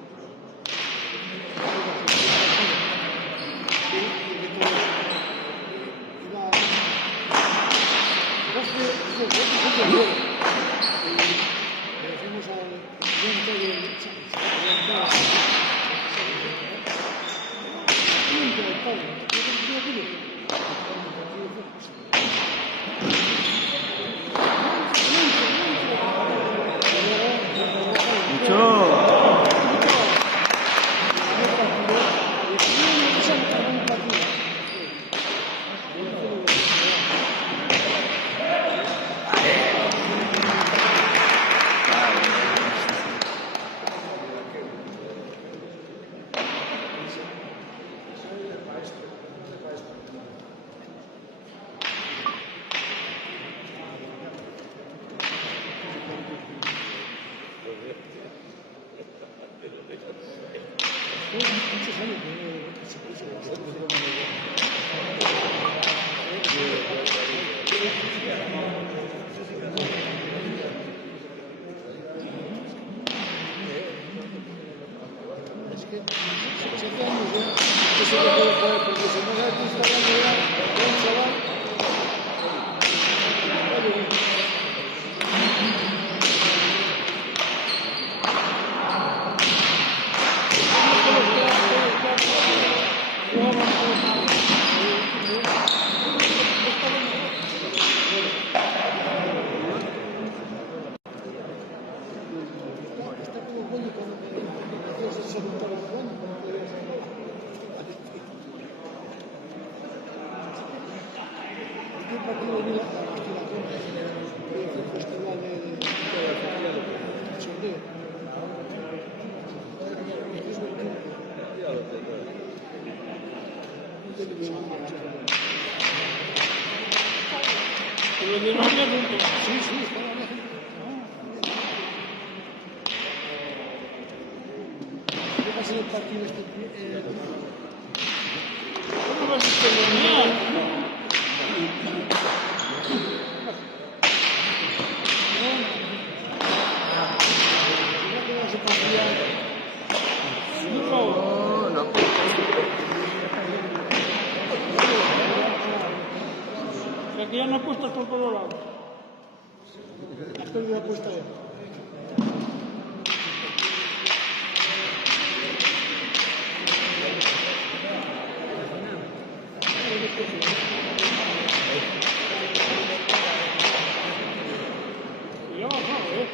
Pero de no había nunca. Sí, está la gente. ¿Qué pasa en el partido este? ¿Cómo vas a terminar? Que ya no apuestas por todos lados. Has perdido la apuesta ya. Y ha bajado, ¿eh?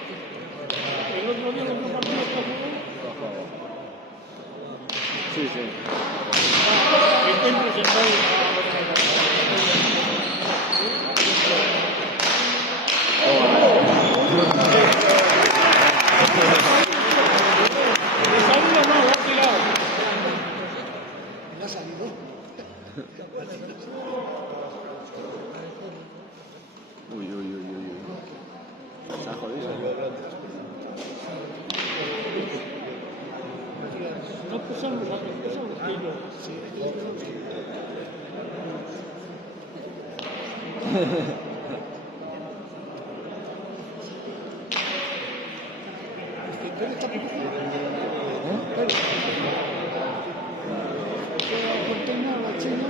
El otro día los dos partidos que jugó, Sí, sí. está impresionante. ¿Le ha salido? Uy, uy, uy, uy, uy. Está jodido. No pesamos a los kilos. ¿Dónde está Pico? La China,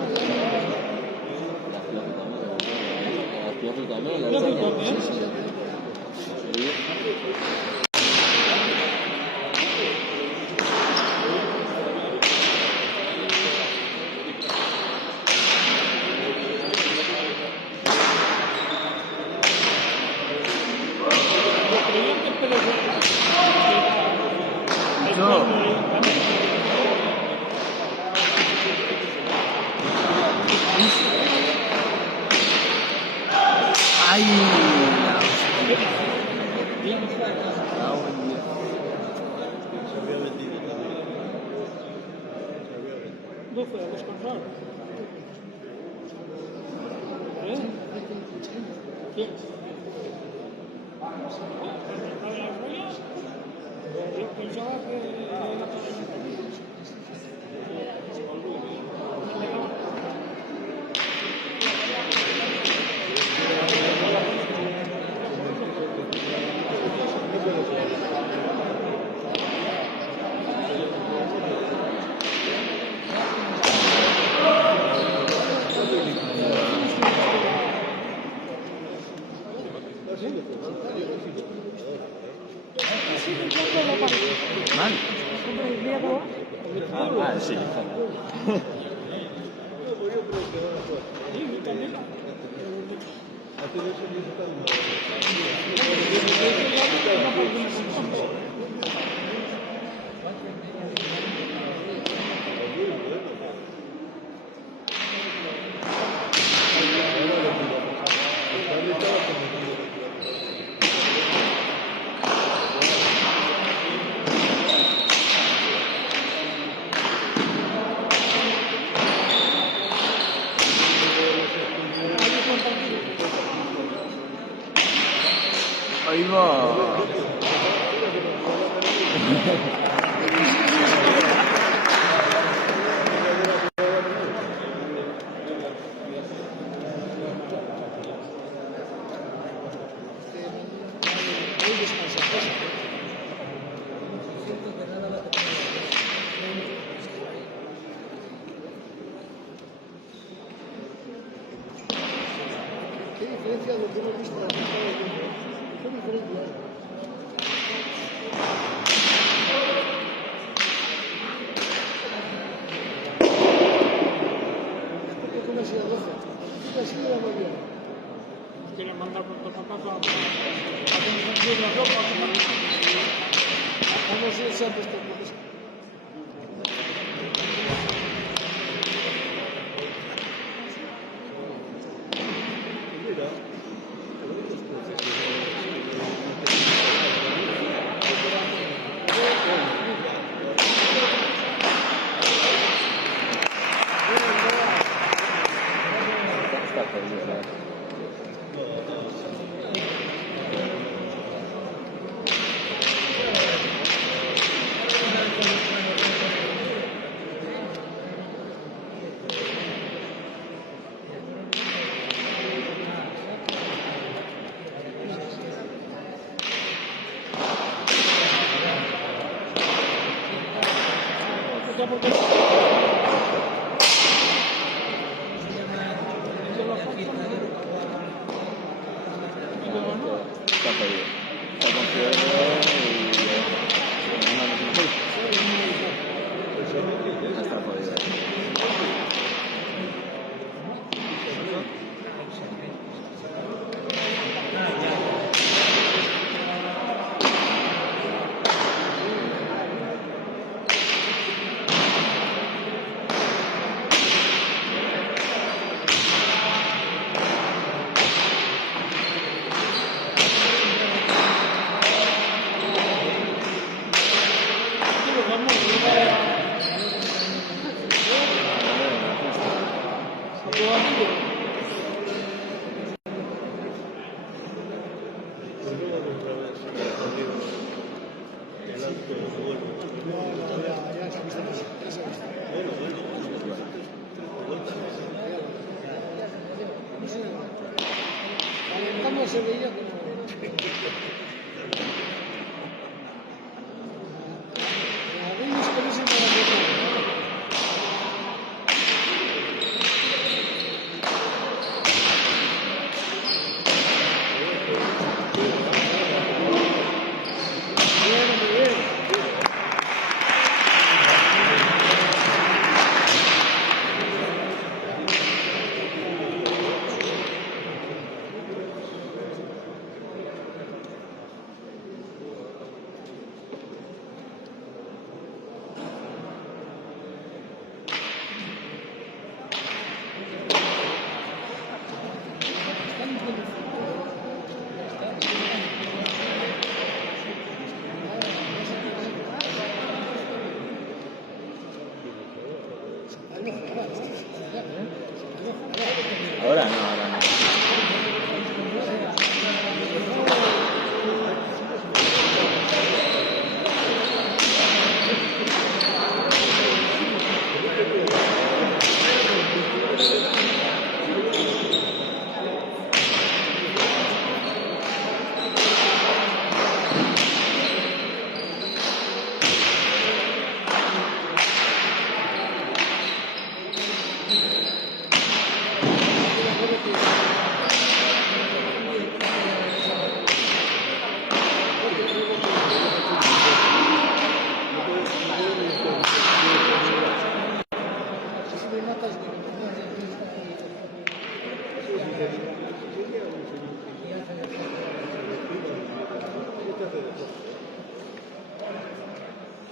Azpiazu también. Azpiazu también. Sí. ¡Ay! No fue a descansar. ¿Eh? ¿Quién? ¿Estaba en las rayas? Yo pensaba que era para el sí, ya todo lo parece. ¿Mal? Hombre, mira cómo va. Ah, mal, sí. Ahí va. Hoy descansa en casa. ¿Qué diferencia de lo que hemos visto en la temporada de tiempo? ¿Qué diferencia hay? ¿Por qué come así a 12? ¿Qué así de la mañana? Quieren mandar por toda casa a consentir la ropa. Vamos a ir antes de que Está perdido, ¿verdad? Está perdido. Está confiando y está jodido. ya se ha visto. Ya se ha visto. Calentamos se veía como... Algunos que no se van a hacer. Ahora no, ahora no.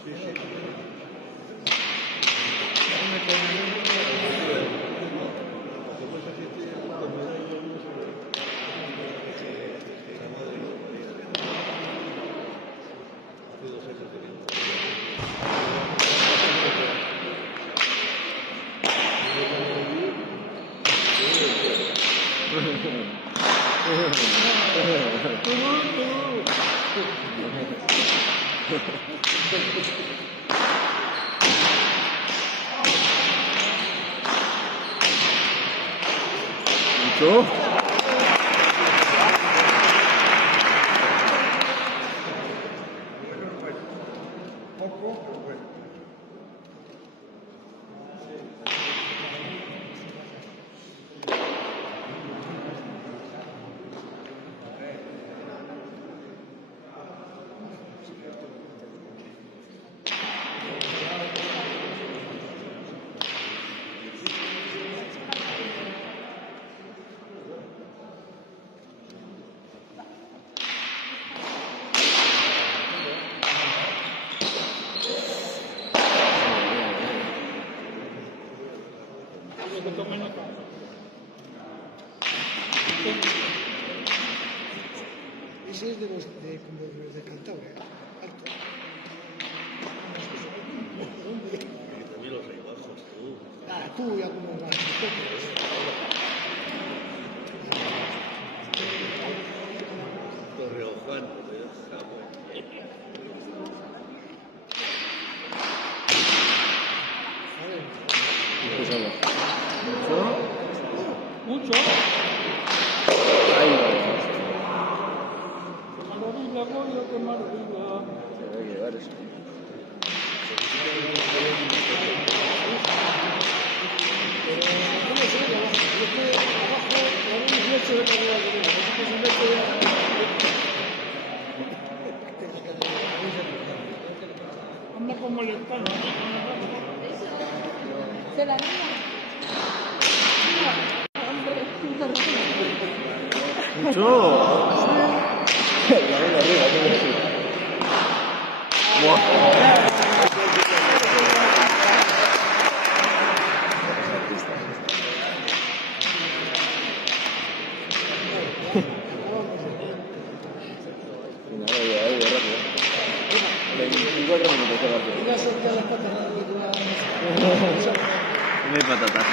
¿Tú? Que tome nota. Ese es de los como de los de Cantabria, alto. Y también los hay bajos, tú. Ah, tú ya como vas. Torreojano, de Japón. ¿Qué solo? ¿Mucho? Mucho. Ahí va. Qué maravilla, Goyo, qué maravilla. Se ve que llevar eso. ¿Cómo se ve abajo? Yo que abajo, ahora un lecho de calidad que tengo. Es un lecho de... Anda como el escano. ¿Se la niña? Hombre, ¡Mucho! Ahí, rápido. 24 minutos de rápido. Mira, son todas las patas. No hay patatas.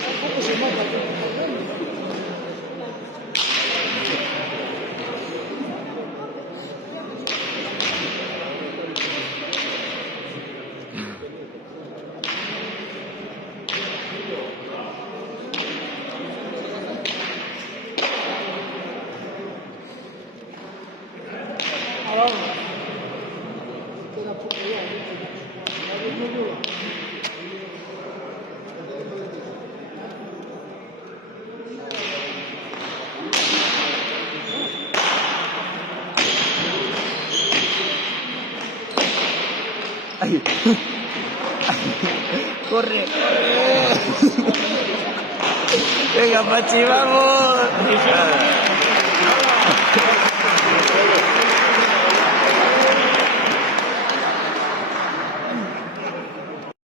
Tampoco se mata. Queda poco ya. ¡Ay! ¡Corre, corre! ¡Venga, Pachi, vamos!